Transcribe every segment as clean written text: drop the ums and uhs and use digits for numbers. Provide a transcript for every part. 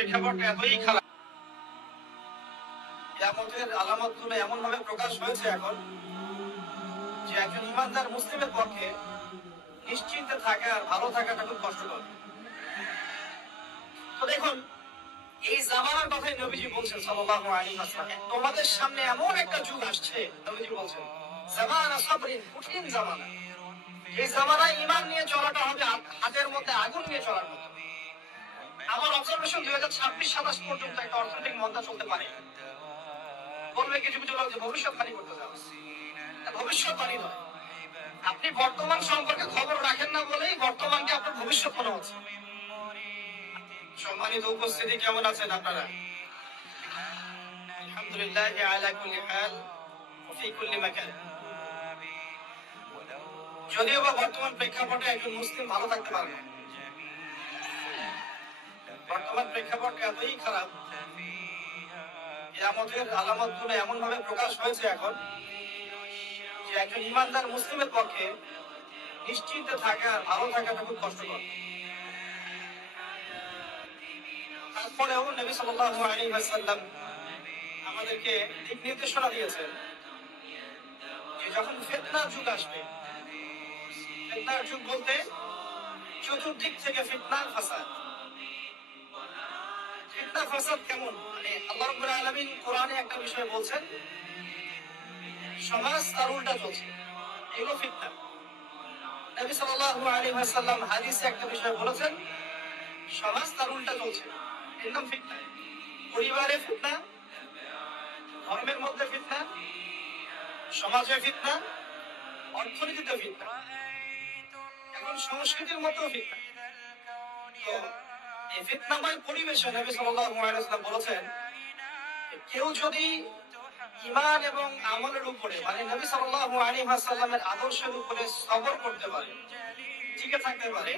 প্রেক্ষাপট এতই খারাপ, কিয়ামতের আলামতগুলো এমন ভাবে প্রকাশ হয়েছে এখন যে একজন ইমানদার মুসলিমের পক্ষে নিশ্চিন্তে থাকা আর ভালো থাকাটা খুব কষ্টকর। তো দেখুন, এই জামানার কথাই নবীজি বলছেন সাল্লাল্লাহু আলাইহি ওয়াসাল্লাম, তোমাদের সামনে এমন একটা যুগ আসছে, নবীজি বলছেন জামানা সাবরিন, কঠিন জামানা। এই জামানায় ঈমান নিয়ে চলাটা হবে হাতের মধ্যে আগুন নিয়ে চলার মতো। আমার অবজারভেশন 2026-27 পর্যন্ত একটা অর্থনৈতিক মন্দা চলতে পারে। বলবে কিছু কিছু লোক যে ভবিষ্যৎবাণী করতে যাবে, ভবিষ্যৎবাণী নয়। আপনি বর্তমান সম্পর্কে খবর রাখেন না বলেই বর্তমানকে আপনার ভবিষ্যৎ মনে হচ্ছে। সম্মানিত উপস্থিতি, কেমন আছেন আপনারা? আলহামদুলিল্লাহ আলা কুল্লি হাল ওয়া ফি কুল্লি মাকান। যদিও বা বর্তমান প্রেক্ষাপটে একজন মুসলিম ভালো থাকতে পারে না, বর্তমান প্রেক্ষাপট এতই খারাপ, কিয়ামতের আলামতগুলো এমন ভাবে প্রকাশ হয়েছে এখন যে একজন ইমানদার মুসলিমের পক্ষে নিশ্চিন্তে থাকা আর ভালো থাকাটা খুব কষ্টকর। তারপরেও নবী সাল্লাল্লাহু আলাইহি ওয়াসাল্লাম আমাদেরকে দিক নির্দেশনা দিয়েছেন যে যখন ফিতনার যুগ আসবে, ফিতনার যুগ বলতে চতুর্দিক থেকে ফিতনার ফাসাদ। ফিতনা ফাসাদ কেমন? মানে আল্লাহ রাব্বুল আলামিন কোরআনে একটা বিষয় বলছেন, সমাজ তার উল্টা চলছে, এগুলো ফিতনা। নবী সাল্লাল্লাহু আলাইহি ওয়াসাল্লাম হাদিসে একটা বিষয় বলেছেন, সমাজ তার উল্টা চলছে, এর নাম ফিতনা। পরিবারে ফিতনা, ধর্মের মধ্যে ফিতনা, সমাজে ফিতনা, অর্থনীতিতে ফিতনা, এখন সংস্কৃতির মধ্যেও ফিতনা। তো এই ফিতনাময় পরিবেশে নবী সাল্লাল্লাহু আলাইহি ওয়াসাল্লাম বলেছেন, কেউ যদি ঈমান এবং আমলের উপরে, মানে নবী সাল্লাল্লাহু আলাইহি ওয়াসাল্লামের আদর্শের উপরে সবর করতে পারে, টিকে থাকতে পারে,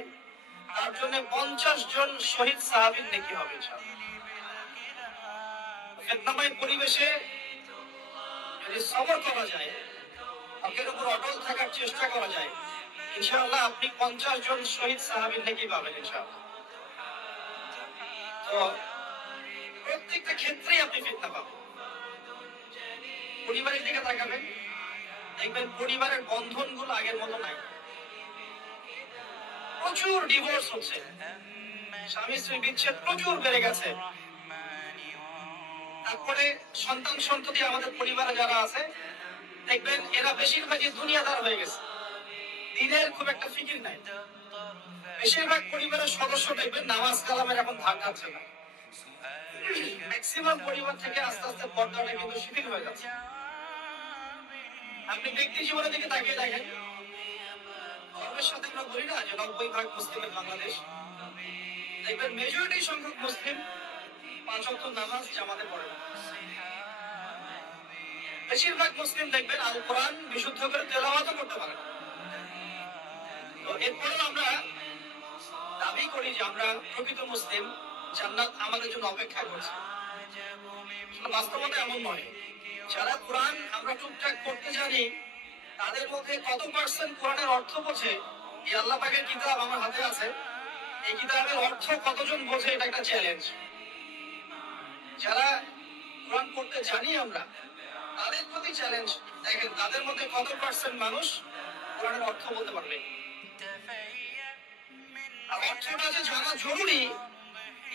তার জন্য 50 জন শহীদ সাহাবীর নেকি হবে ইনশাআল্লাহ। ফিতনাময় পরিবেশে যদি সবর করা যায়, হকের উপর অটল থাকার চেষ্টা করা যায়, ইনশাআল্লাহ আপনি 50 জন শহীদ সাহাবীর নেকি পাবেন ইনশাআল্লাহ। তো প্রত্যেকটা ক্ষেত্রেই আপনি ফিতনা পাবেন। পরিবারের দিকে তাকাবেন, দেখবেন পরিবারের বন্ধনগুলো আগের মতো নাই, প্রচুর ডিভোর্স হচ্ছে, স্বামী স্ত্রী বিচ্ছেদ প্রচুর বেড়ে গেছে। তারপরে সন্তান সন্ততি আমাদের পরিবারে যারা আছে, দেখবেন এরা বেশিরভাগই দুনিয়াদার হয়ে গেছে, দিনের খুব একটা ফিকির নাই। বেশিরভাগ পরিবারের সদস্য দেখবেন নামাজ কালামের এখন ধার ধারছে না। ম্যাক্সিমাম পরিবার থেকে আস্তে আস্তে পর্দাটা কিন্তু শিথিল হয়ে যাচ্ছে। আপনি ব্যক্তি জীবনের দিকে তাকিয়ে দেখেন, ধর্মের সাথে আমরা বলি না যে 90% মুসলিমের বাংলাদেশ, দেখবেন মেজরিটি সংখ্যক মুসলিম 5 ওয়াক্ত নামাজ জামাতে পড়ে না। বেশিরভাগ মুসলিম দেখবেন আল কোরআন বিশুদ্ধ করে তেলাওয়াতও করতে পারে না। তো এরপরেও আমরা দাবি করি যে আমরা প্রকৃত মুসলিম, জান্নাত আমাদের জন্য অপেক্ষা করছে। বাস্তবতা এমন নয়। যারা কোরআন আমরা টুকটাক করতে জানি, তাদের মধ্যে কত পার্সেন্ট কোরআনের অর্থ বোঝে? এই আল্লাহ পাকের কিতাব আমার হাতে আছে, এই কিতাবের অর্থ কতজন বোঝে? এটা একটা চ্যালেঞ্জ। যারা কোরআন পড়তে জানি আমরা, তাদের প্রতি চ্যালেঞ্জ, দেখেন তাদের মধ্যে কত পার্সেন্ট মানুষ কোরআনের অর্থ বলতে পারবে। আর অর্থটা যে জানা জরুরি,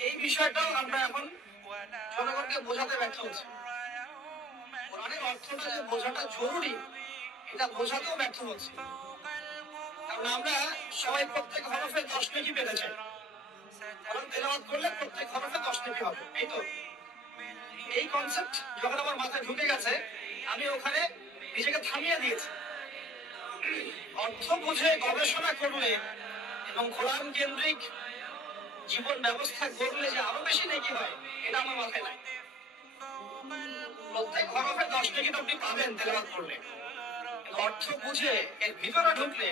এই বিষয়টাও আমরা এখন জনগণকে বোঝাতে ব্যর্থ হচ্ছি। কোরআনের অর্থটা যে বোঝাটা জরুরি, এটা বোঝাতেও ব্যর্থ হচ্ছে। কারণ আমরা সবাই প্রত্যেক হরফে 10 নেকি পেতে চাই। কোরআন তেলাওয়াত করলে প্রত্যেক হরফে 10 নেকি হবে, এই তো। এই কনসেপ্ট যখন আমার মাথায় ঢুকে গেছে, আমি ওখানে নিজেকে থামিয়ে দিয়েছি। অর্থ বুঝে গবেষণা করলে এবং কোরআন কেন্দ্রিক জীবন ব্যবস্থা করলে যে আরো বেশি নেকি হয়, এটা আমার মাথায় নাই। প্রত্যেক হরফে 10 নেকি তো আপনি পাবেন তেলাওয়াত করলে, অর্থ বুঝে এর ভিতরে ঢুকলে,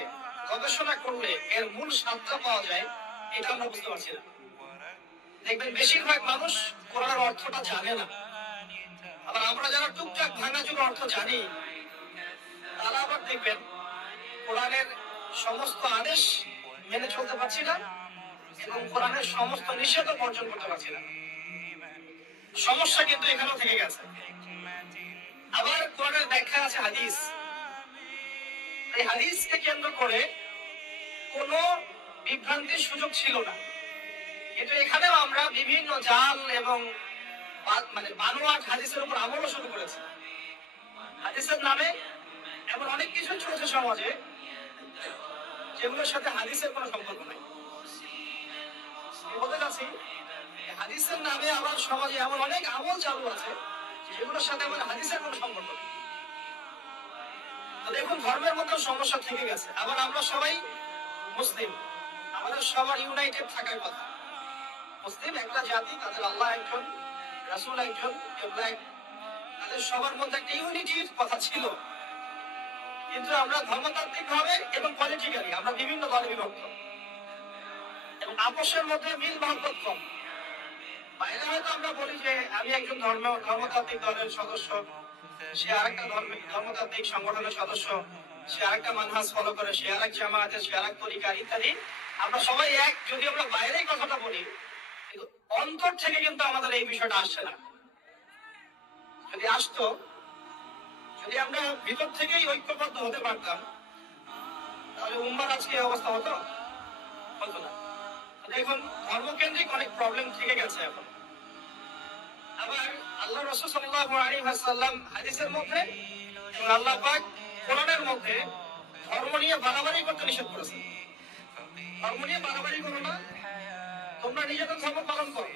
গবেষণা করলে এর মূল স্বাদটা পাওয়া যায়, এটা আমরা বুঝতে পারছি না। দেখবেন বেশিরভাগ মানুষ কোরআনের অর্থটা জানে না। আবার আমরা যারা টুকটাক ভাঙাচুর অর্থ জানি, তারা আবার দেখবেন কোরআনের সমস্ত আদেশ মেনে চলতে পারছি না এবং কোরআনের সমস্ত নিষেধও বর্জন করতে পারছি না। সমস্যা কিন্তু এখানেও থেকে গেছে। আবার কোরআনের ব্যাখ্যা আছে হাদিস, এই হাদিসকে কেন্দ্র করে কোন বিভ্রান্তির সুযোগ ছিল না, কিন্তু এখানেও আমরা বিভিন্ন জাল এবং মানে বানোয়াট হাদিসের উপর আমলও শুরু করেছি। হাদিসের নামে এমন অনেক কিছু চলছে সমাজে যেগুলোর সাথে হাদিসের কোনো সম্পর্ক নাই। বলতে চাচ্ছি হাদিসের নামে আবার সমাজে এমন অনেক আমল চালু আছে যেগুলোর সাথে আমার হাদিসের কোনো সম্পর্ক নেই। তো দেখুন, ধর্মের মধ্যে সমস্যা থেকে গেছে। আবার আমরা সবাই মুসলিম, আমাদের সবার ইউনাইটেড থাকার কথা। মুসলিম একটা জাতি, তাদের আল্লাহ একজন, রাসূল একজন, তাদের সবার মধ্যে একটা ইউনিটির কথা ছিল। কিন্তু আমরা ধর্মতাত্ত্বিক ভাবে এবং পলিটিক্যালি আমরা বিভিন্ন দলে বিভক্ত এবং আপোষের মধ্যে মিল মহব্বত কম। বাইরে হয়তো আমরা বলি যে আমি একজন ধর্মতাত্ত্বিক দলের সদস্য, সে আরেকটা ধর্মতাত্ত্বিক সংগঠনের সদস্য, সে আরেকটা মানহাজ ফলো করে, সে আরেক জামায়াতের, সে আরেক তরিকা ইত্যাদি। আমরা সবাই এক, যদি আমরা বাইরেই কথাটা বলি, কিন্তু অন্তর থেকে কিন্তু আমাদের এই বিষয়টা আসছে না। যদি আসতো, যদি আমরা ভিতর থেকেই ঐক্যবদ্ধ হতে পারতাম, তাহলে উম্মার আজকে এই অবস্থা হতো না। দেখুন, ধর্মকেন্দ্রিক অনেক প্রবলেম থেকে গেছে এখন। আবার আল্লাহ রাসূল সাল্লাল্লাহু আলাইহি ওয়াসাল্লাম হাদিসের মধ্যে এবং আল্লাহ পাক কোরআনের মধ্যে ধর্ম নিয়ে বাড়াবাড়ি করতে নিষেধ করেছেন। ধর্ম নিয়ে বাড়াবাড়ি করো না, তোমরা নিজেদের ধর্ম পালন করো।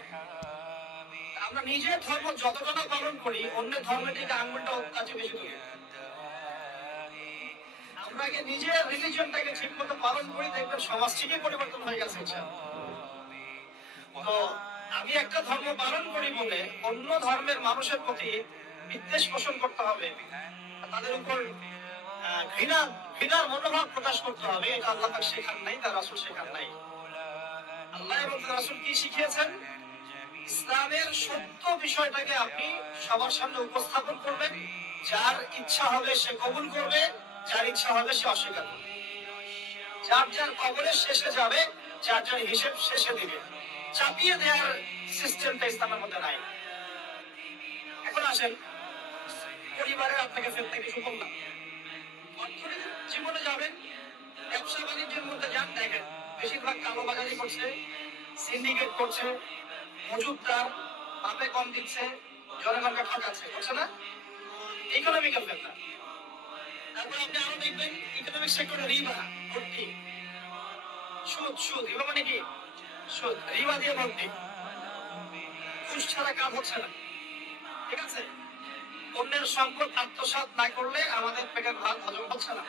আমরা নিজের ধর্ম যতটা না পালন করি, অন্যের ধর্মের দিকে আঙ্গুলটা কাছে বেশি তুলি। আমরা আগে নিজের রিলিজিয়নটাকে ঠিক মতো পালন করি, দেখবেন সমাজ ঠিকই পরিবর্তন হয়ে গেছে। তো আমি একটা ধর্ম পালন করি বলে অন্য ধর্মের মানুষের প্রতি বিদ্বেষ পোষণ করতে হবে, তাদের উপর ঘৃণার মনোভাব প্রকাশ করতে হবে, এটা আল্লাহ পাক শেখান নাই, তার রাসূল শেখান নাই। আল্লাহ এবং তার রাসূল কি শিখিয়েছেন? ইসলামের সত্য বিষয়টাকে আপনি সবার সামনে উপস্থাপন করবেন, যার ইচ্ছা হবে সে কবুল করবে, যার ইচ্ছা হবে সে অস্বীকার করবে। যার যার কবরের শেষে যাবে, যার যার হিসেব শেষে দিবে। চাপিয়ে দেওয়ার সিস্টেমটা ইসলামের মধ্যে নাই। এখন আসেন, পরিবারে আপনাকে ফেলতে কিছু বললাম, অর্থনৈতিক জীবনে যাবেন, ব্যবসা বাণিজ্যের মধ্যে যান, দেখেন বেশিরভাগ কালোবাজারি করছে, সিন্ডিকেট করছে, মজুদদার মাপে কম দিচ্ছে, জনগণকে ঠকাচ্ছে, করছে না? ইকোনমিক্যাল ফেলতা। তারপর আপনি আরো দেখবেন ইকোনমিক সেক্টরে রিবা ভর্তি, সুদ রিবা মানে কি? সুদ, রিবা দিয়ে ভর্তি, ঘুষ ছাড়া কাজ হচ্ছে না। ঠিক আছে? অন্যের সম্পদ আত্মসাৎ না করলে আমাদের পেটের ভাত হজম হচ্ছে না।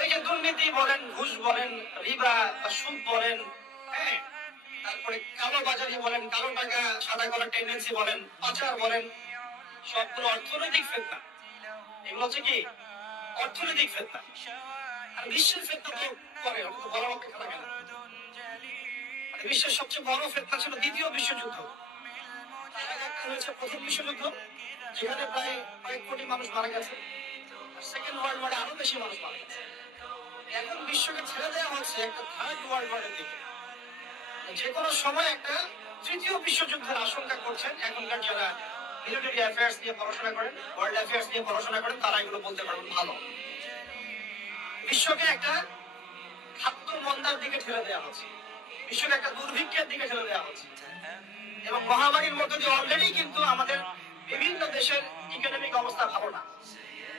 এই যে দুর্নীতি বলেন, ঘুষ বলেন, রিবা বা সুদ বলেন, হ্যাঁ, তারপরে কালো বাজারি বলেন, কালো টাকা সাদা করার টেন্ডেন্সি বলেন, পাচার বলেন, সবগুলো অর্থনৈতিক ফিতনা। এগুলো হচ্ছে কি? অর্থনৈতিক ফিতনা। আর বিশ্বের ফিতনা তো করে, ওটা তো বলার অপেক্ষা লাগে না। বিশ্বের সবচেয়ে বড় ফিতনা ছিল দ্বিতীয় বিশ্বযুদ্ধ। তার আগে একটা হয়েছে প্রথম বিশ্বযুদ্ধ, যেখানে প্রায় কয়েক কোটি মানুষ মারা গেছে। সেকেন্ড ওয়ার্ল্ড ওয়ারে আরো বেশি মানুষ মারা গেছে। এখন বিশ্বকে ছেড়ে দেওয়া হচ্ছে একটা থার্ড ওয়ার্ল্ড ওয়ারের দিকে। যে কোনো সময় একটা তৃতীয় বিশ্বযুদ্ধের আশঙ্কা করছেন এখনকার যারা মিলিটারি অ্যাফেয়ার্স নিয়ে পড়াশোনা করেন, ওয়ার্ল্ড অ্যাফেয়ার্স নিয়ে পড়াশোনা করেন, তারা এগুলো বলতে পারবেন ভালো। বিশ্বকে একটা খাদ্য মন্দার দিকে ঠেলে দেওয়া হচ্ছে, বিশ্বকে একটা দুর্ভিক্ষের দিকে ঠেলে দেওয়া হচ্ছে, এবং মহামারীর মধ্যে দিয়ে অলরেডি কিন্তু আমাদের বিভিন্ন দেশের ইকোনমিক অবস্থা ভালো না।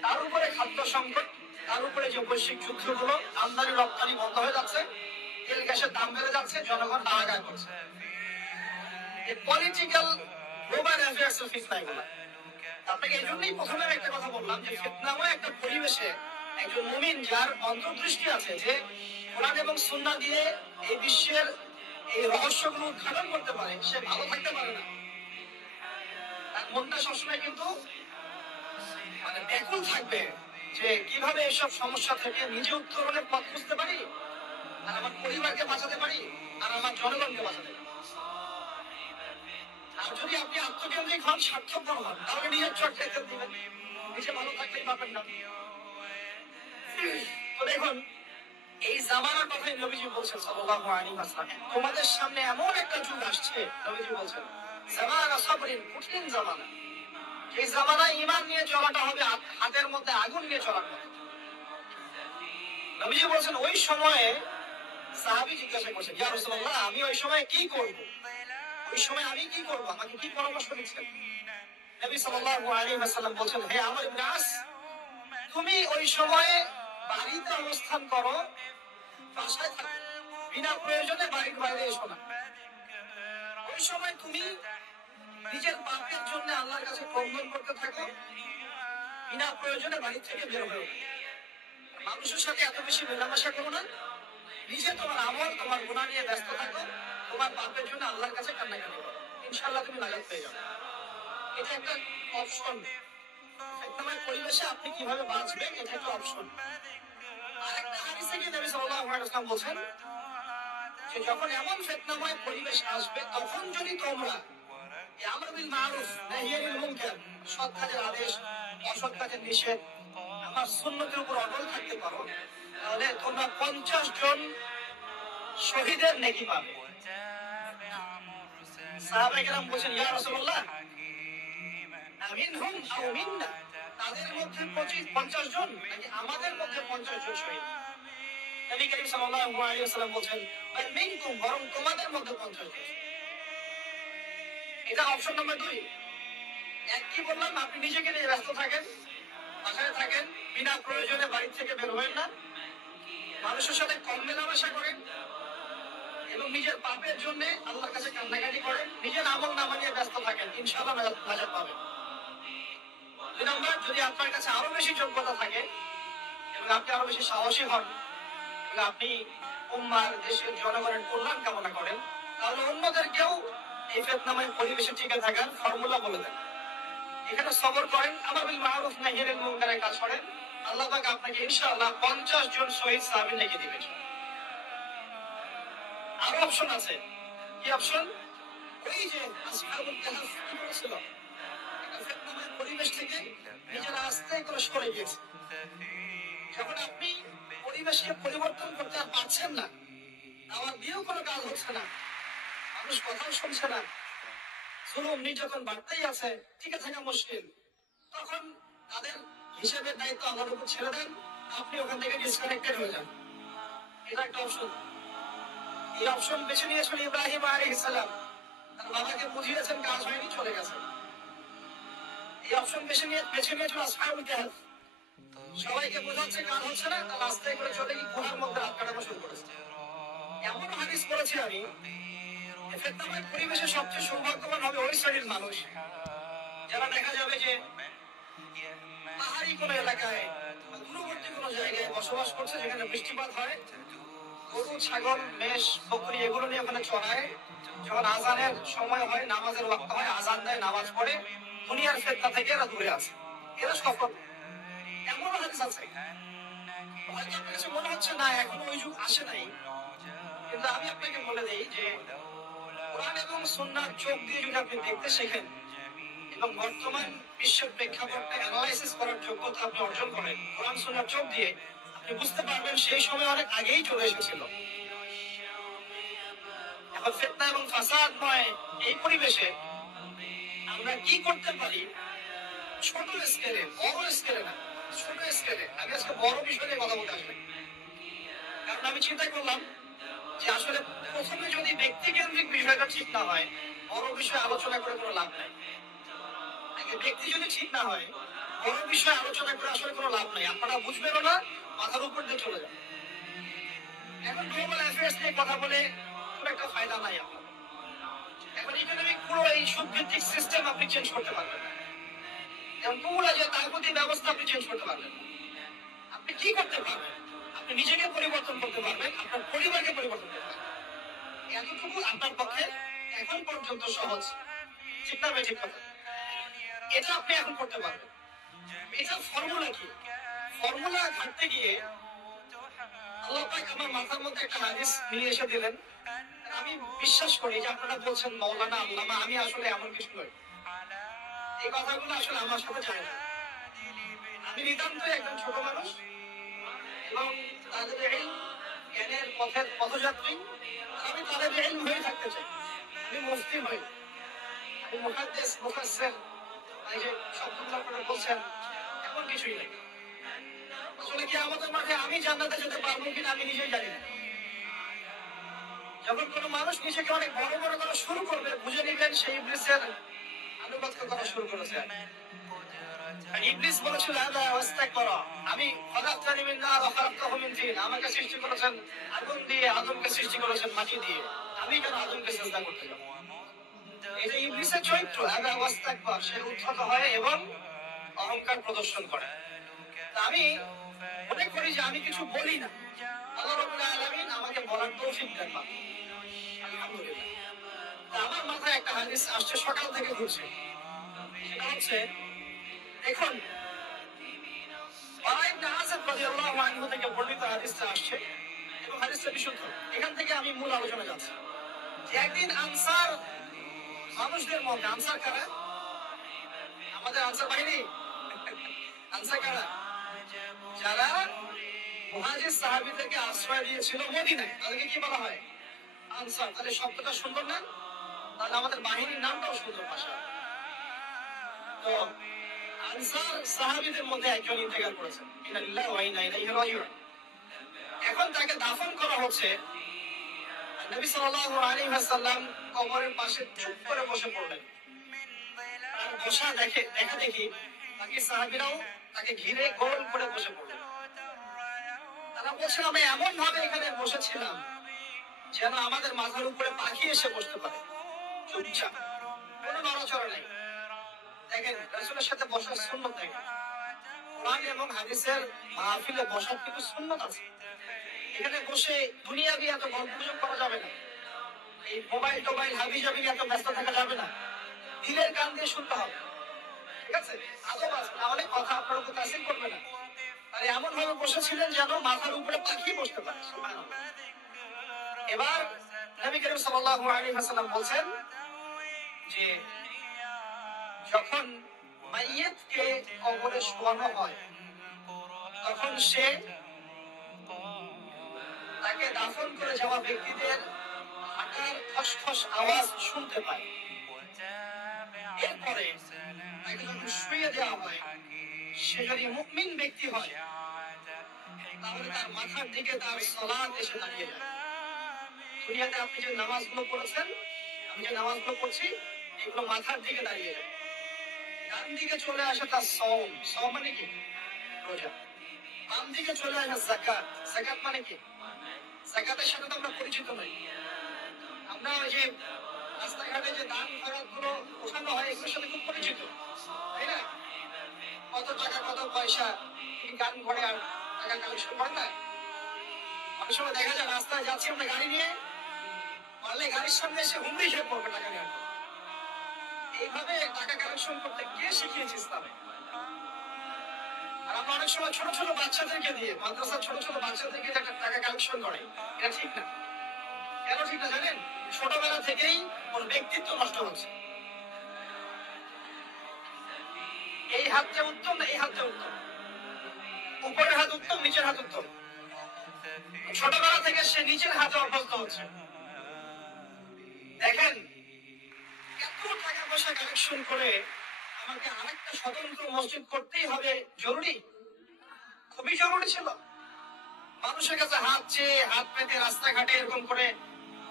তার উপরে খাদ্য সংকট, তার উপরে যে বৈশ্বিক যুদ্ধগুলো, আমদানি রপ্তানি বন্ধ হয়ে যাচ্ছে, তেল গ্যাসের দাম বেড়ে যাচ্ছে, জনগণ হাহাকার করছে। এই পলিটিক্যাল গ্লোবাল অ্যাফেয়ার্স এর ফিতনা এগুলো। আপনাকে এই জন্যই প্রথমে একটা কথা বললাম যে ফিতনাময় একটা পরিবেশে একজন মুমিন যার অন্তর্দৃষ্টি আছে, যে কোরআন এবং সুন্নাহ দিয়ে এই বিশ্বের এই রহস্যগুলো উদ্ঘাটন করতে পারে, সে ভালো থাকতে পারে না। তার মনটা সবসময় কিন্তু মানে ব্যাকুল থাকবে যে কিভাবে এসব সমস্যা থেকে নিজে উত্তরণের পথ খুঁজতে পারি, আর আমার পরিবারকে বাঁচাতে পারি, আর আমার জনগণকে বাঁচাতে পারি। আর যদি আপনি আত্মকেন্দ্রিক হন, স্বার্থপর হন, তাহলে নিজের চর্চাতে দিবেন, নিজে ভালো থাকলেই পাবেন না। তো দেখুন, এই জামানার কথাই নবীজি বলছেন সাল্লাল্লাহু আলাইহি ওয়াসাল্লাম, তোমাদের সামনে এমন একটা যুগ আসছে, নবীজি বলছেন জামানা সাবরিন, কঠিন জামানা। এই জামানায় ঈমান নিয়ে চলাটা হবে হাতের মধ্যে আগুন নিয়ে চলার মতো। নবীজি বলছেন ওই সময়ে সাহাবী জিজ্ঞাসা করছেন, ইয়া রাসূলুল্লাহ, আমি ওই সময় কি করব? ওই সময় আমি কি করব? আমাকে কি পরামর্শ দিচ্ছেন? নবী সাল্লাল্লাহু আলাইহি ওয়াসাল্লাম বলছেন, হে আমর ইবনে আস, তুমি ওই সময়ে বাড়িতে অবস্থান করো, বাসায় থাকো, বিনা প্রয়োজনে বাড়ির বাইরে এসো না। ওই সময় তুমি নিজের পাপের জন্য আল্লাহর কাছে ক্রন্দন করতে থাকো, বিনা প্রয়োজনে বাড়ি থেকে বের হও। মানুষের সাথে এত বেশি মেলামেশা করো না, নিজে তোমার আমল, তোমার গুনাহ নিয়ে ব্যস্ত থাকো, তোমার পাপের জন্য আল্লাহর কাছে কান্নাকাটি করো, ইনশাআল্লাহ তুমি নাজাত পেয়ে যাবে। এটা একটা অপশন। তোমার পরিবেশে আপনি কিভাবে বাঁচবেন, এটা একটা অপশন। আরেকটা হাদিসে গিয়ে নবী সাল্লাল্লাহু আলাইহি ওয়াসাল্লাম বলেন যে যখন এমন ফিতনাময় পরিবেশ আসবে, তখন যদি তোমরা আমর বিল মারুফ নাহি আনিল মুনকার, সৎ কাজের আদেশ, অসৎ কাজের নিষেধ, আমার সুন্নতের উপর অটল থাকতে পারো, তাহলে তোমরা 50 জন শহীদের নেকি পাবে। সাহাবায়ে কেরাম বলেন, ইয়া রাসূলুল্লাহ, আমিনহুম আও মিন্না, তাদের মধ্যে 50 জন নাকি আমাদের মধ্যে 50 জন শহীদ? নবী করিম সাল্লাল্লাহু আলাইহি ওয়াসাল্লাম বলেন, বাল মিনকুম, বরং তোমাদের মধ্যে 50 জন। এটা অপশন নাম্বার 2। এক কি বললাম, আপনি নিজেকে নিয়ে ব্যস্ত থাকেন, বাসায় থাকেন, বিনা প্রয়োজনে বাড়ি থেকে বের হবেন না, মানুষের সাথে কম মেলামেশা করেন এবং নিজের পাপের জন্য আল্লাহর কাছে কান্নাকাটি করেন, নিজের আমল নামা নিয়ে ব্যস্ত থাকেন, ইনশাআল্লাহ নাজাত পাবেন। 2 নম্বর, যদি আপনার কাছে আরো বেশি যোগ্যতা থাকে এবং আপনি আরো বেশি সাহসী হন এবং আপনি উম্মার, দেশের জনগণের কল্যাণ কামনা করেন, তাহলে অন্যদেরকেও এই ফিতনাময় পরিবেশে টিকে থাকার ফর্মুলা বলে দেন। এখানে সবর করেন, আমর বিল মারুফ নাহি আনিল মুনকারের কাজ করেন, আল্লাহ পাক আপনাকে ইনশাআল্লাহ 50 জন শহীদ সাহাবী নেকি দিবেন। আরো অপশন আছে। কি অপশন? ওই যে আসহাবুল কাহফ কি করেছিল, একটা ফিতনাময় পরিবেশ থেকে নিজেরা আস্তে করে সরে গিয়েছে। যখন আপনি পরিবেশকে পরিবর্তন করতে আর পারছেন না, আমার দিয়েও কোনো কাজ হচ্ছে না, মানুষ কথাও শুনছে না, জুলুম নির্যাতন বাড়তেই আছে, টিকে থাকা মুশকিল, তখন তাদের হিসাবের দায়িত্ব আল্লাহর উপর ছেড়ে দেন, আপনি ওখান থেকে ডিসকানেক্টেড হয়ে যান। এটা একটা অপশন। এই অপশন বেছে নিয়েছিল ইব্রাহিম আলাইহিস সালাম, তার বাবাকে বুঝিয়েছেন, কাজ হয়নি, চলে গেছে। এই অপশন বেছে নিয়েছিল আসহাবুল কাহফ, সবাইকে বোঝাচ্ছে, কাজ হচ্ছে না, তার রাস্তায় করে চলে গিয়ে গুহার মধ্যে রাত কাটানো শুরু করেছে। এমন হাদিস পড়েছি আমি, ফিতনাময় পরিবেশে সবচেয়ে সৌভাগ্যবান হবে ওই শ্রেণীর মানুষ যারা দেখা যাবে যে পাহাড়ি কোনো এলাকায়, দূরবর্তী কোনো জায়গায় বসবাস করছে, যেখানে বৃষ্টিপাত হয়, গরু, ছাগল, মেষ, বকরি এগুলো নিয়ে ওখানে চড়ায়, যখন আজানের সময় হয়, নামাজের ওয়াক্ত হয়, আজান দেয়, নামাজ পড়ে, দুনিয়ার ফিতনা থেকে এরা দূরে আছে, এরা সফল। এমন হাদিস আছে। হয়তো আপনার কাছে মনে হচ্ছে না এখনো ওই যুগ আসে নাই, কিন্তু আমি আপনাকে বলে দেই যে কোরআন এবং সুন্নাহর চোখ দিয়ে যদি আপনি দেখতে শেখেন এবং বর্তমান বিশ্বের প্রেক্ষাপটটা অ্যানালাইসিস করার যোগ্যতা আপনি অর্জন করেন কোরআন সুন্নাহর চোখ দিয়ে, আপনি বুঝতে পারবেন সেই সময় অনেক আগেই চলে এসেছিল। এখন ফিতনা এবং ফাসাদময় এই পরিবেশে আমরা কি করতে পারি, ছোট স্কেলে, বড় স্কেলে না, ছোট স্কেলে। আমি আজকে বড় বিষয় নিয়ে কথা বলতে আসবো, কারণ আমি চিন্তা করলাম যে আসলে প্রথমে যদি ব্যক্তিকেন্দ্রিক বিষয়টা ঠিক না হয়, বড় বিষয়ে আলোচনা করে কোনো লাভ নাই। ব্যক্তি যদি ঠিক না হয়, বড় বিষয়ে আলোচনা করে আসলে কোনো লাভ নাই, আপনারা বুঝবেনও না, মাথার উপর দিয়ে চলে যাবে। এখন গ্লোবাল অ্যাফেয়ার্স নিয়ে কথা বলে খুব একটা ফায়দা নাই আপনার। এখন ইকোনমিক পুরো এই সুদভিত্তিক সিস্টেম আপনি চেঞ্জ করতে পারবেন না, এবং পুরো যে তাগতি ব্যবস্থা আপনি চেঞ্জ করতে পারবেন। আপনি কি করতে পারবেন? আপনি নিজেকে পরিবর্তন করতে পারবেন, আপনার পরিবারকে পরিবর্তন করতে পারবেন। এতটুকু আপনার পক্ষে এখন পর্যন্ত সহজ, ঠিক না ভাই? ঠিক কথা। এটা আপনি এখন করতে পারবেন। এটা ফর্মুলা কি? ফর্মুলা ঘাটতে গিয়ে আল্লাহ পাক আমার মাথার মধ্যে একটা হাদিস নিয়ে এসে দিলেন। আমি বিশ্বাস করি যে আপনারা বলছেন মাওলানা, আল্লামা, আমি আসলে এমন কিছু নই, এই কথাগুলো আসলে আমার সাথে যায় না। আমি নিতান্তই একজন ছোট মানুষ এবং তাদের জ্ঞানের পথের পথযাত্রী, আমি তাদের ইলম হয়ে থাকতে চাই, আমি মুফতি হই, আমি মুহাদ্দিস মুফাসসির, এই যে শব্দগুলো আপনারা বলছেন, এমন কিছুই নেই। আসলে কি আমাদের মাঠে আমি জান্নাতে যেতে পারবো কিনা আমি নিজেই জানি না। যখন কোনো মানুষ নিজেকে অনেক বড় বড় করা শুরু করবে, বুঝে নিবেন সেই ইবলিসের আনুগত্য করা শুরু করেছে। ইবলিস বলেছিল আমি খলাকতানি মিন নার ওয়া খলাকতাহু মিন তিন, আমাকে সৃষ্টি করেছেন আগুন দিয়ে, আদমকে সৃষ্টি করেছেন মাটি দিয়ে, আমি কেন আদমকে সিজদা করতে যাব? এই যে ইবলিসের চরিত্র, আদা ওয়াস্তাকবার, সে উদ্ধত হয় এবং অহংকার প্রদর্শন করে। আমি মনে করি যে আমি কিছু বলি না, আল্লাহ রাব্বুল আলামিন আমাকে বলার তৌফিক দেন। আলহামদুলিল্লাহ। আমার মাথায় একটা হাদিস আসছে, সকাল থেকে ঘুরছে। সেটা হচ্ছে, দেখুন, বারা ইবনে আযিব রাদিয়াল্লাহু আনহু থেকে বর্ণিত হাদিসটা আসছে এবং হাদিসটা বিশুদ্ধ। এখান থেকে আমি মূল আলোচনা যাচ্ছি যে একদিন আনসার মানুষদের মধ্যে, আনসার কারা? আমাদের আনসার বাহিনী। আনসার কারা? যারা মুহাজির সাহাবীদেরকে আশ্রয় দিয়েছিল মদিনায়, তাদেরকে কি বলা হয়? আনসার। তাহলে শব্দটা সুন্দর না? তাহলে আমাদের বাহিনীর নামটাও সুন্দর ভাষা। তো আনসার সাহাবীদের মধ্যে একজন ইন্তেকাল করেছেন, ইন্না লিল্লাহি ওয়া ইন্না ইলাইহি রাজিউন। এখন তাকে দাফন করা হচ্ছে। নবী সাল্লাল্লাহু আলাইহি ওয়াসাল্লাম কবরের পাশে চুপ করে বসে পড়লেন। আর বসা দেখা দেখি বাকি সাহাবীরাও তাকে ঘিরে গোল করে বসে পড়লেন। তারা বলছেন, আমি এমন ভাবে এখানে বসেছিলাম যেন আমাদের মাথার উপরে পাখি এসে বসতে পারে। চুপচাপ, কোনো নড়াচড়া নেই। দেখেন, রাসূলের সাথে বসার সুন্নত দেখেন। কোরআন এবং হাদিসের মাহফিলে বসার কিন্তু সুন্নত আছে। এখানে বসে দুনিয়াবি এত গল্পগুজব করা যাবে না। এই মোবাইল টোবাইল হাবিজাবি এত ব্যস্ত থাকা যাবে না। দিলের কান দিয়ে শুনতে হবে, ঠিক আছে? আদব আছে, তাহলে কথা আপনার উপর তাসির করবে না। আর এমন ভাবে বসেছিলেন যেন মাথার উপরে পাখি বসতে পারে। সুবহানাল্লাহ। এবার নবী করিম সাল্লাল্লাহু আলাইহি ওয়াসাল্লাম বলছেন যে যখন মাইয়িতকে কবরে শোয়ানো হয়, তখন সে তাকে দাফন করে যাওয়া ব্যক্তিদের হাঁটার খসখস আওয়াজ শুনতে পায়। এরপরে তাকে যখন শুইয়ে দেওয়া হয়, সে যদি মুমিন ব্যক্তি হয় তাহলে তার মাথার দিকে তার সালাত এসে দাঁড়িয়ে যায়। দুনিয়াতে আপনি যে নামাজগুলো পড়েছেন, আমি যে নামাজগুলো পড়ছি, এগুলো মাথার দিকে দাঁড়িয়ে যায়। ডান দিকে চলে আসে তার সওম, সওম মানে কি? রোজা। বাম দিকে চলে আসে যাকাত, যাকাত মানে কি? যাকাতের সাথে তো আমরা পরিচিত নই। আমরা ওই যে রাস্তাঘাটে যে দান খরচ গুলো ওঠানো হয়, এগুলোর সাথে খুব পরিচিত, তাই না? কত টাকা কত পয়সা গান ঘরে আর টাকা কালেকশন করে না। অনেক সময় দেখা যায় রাস্তায় যাচ্ছি আমরা গাড়ি নিয়ে, পারলে গাড়ির সামনে এসে হুমড়ি খেয়ে পড়বে টাকা নেওয়ার। এইভাবে টাকা কালেকশন করতে কে শিখিয়েছে ইসলামে? আর আমরা অনেক সময় ছোট ছোট বাচ্চাদেরকে দিয়ে, মাদ্রাসার ছোট ছোট বাচ্চাদেরকে টাকা কালেকশন করে, এটা ঠিক না। কেন ঠিক না জানেন? ছোটবেলা থেকেই ওর ব্যক্তিত্ব নষ্ট হচ্ছে। এই হাতটা উত্তম না এই হাতটা উত্তম? উপরের হাত উত্তম, নিচের হাত উত্তম? ছোটবেলা থেকে সে নিচের হাতে অভ্যস্ত হচ্ছে। দেখেন, এত টাকা পয়সা কালেকশন করে আমাকে আরেকটা স্বতন্ত্র মসজিদ করতেই হবে, জরুরি, খুবই জরুরি ছিল। মানুষের কাছে হাত চেয়ে, হাত পেতে রাস্তাঘাটে এরকম করে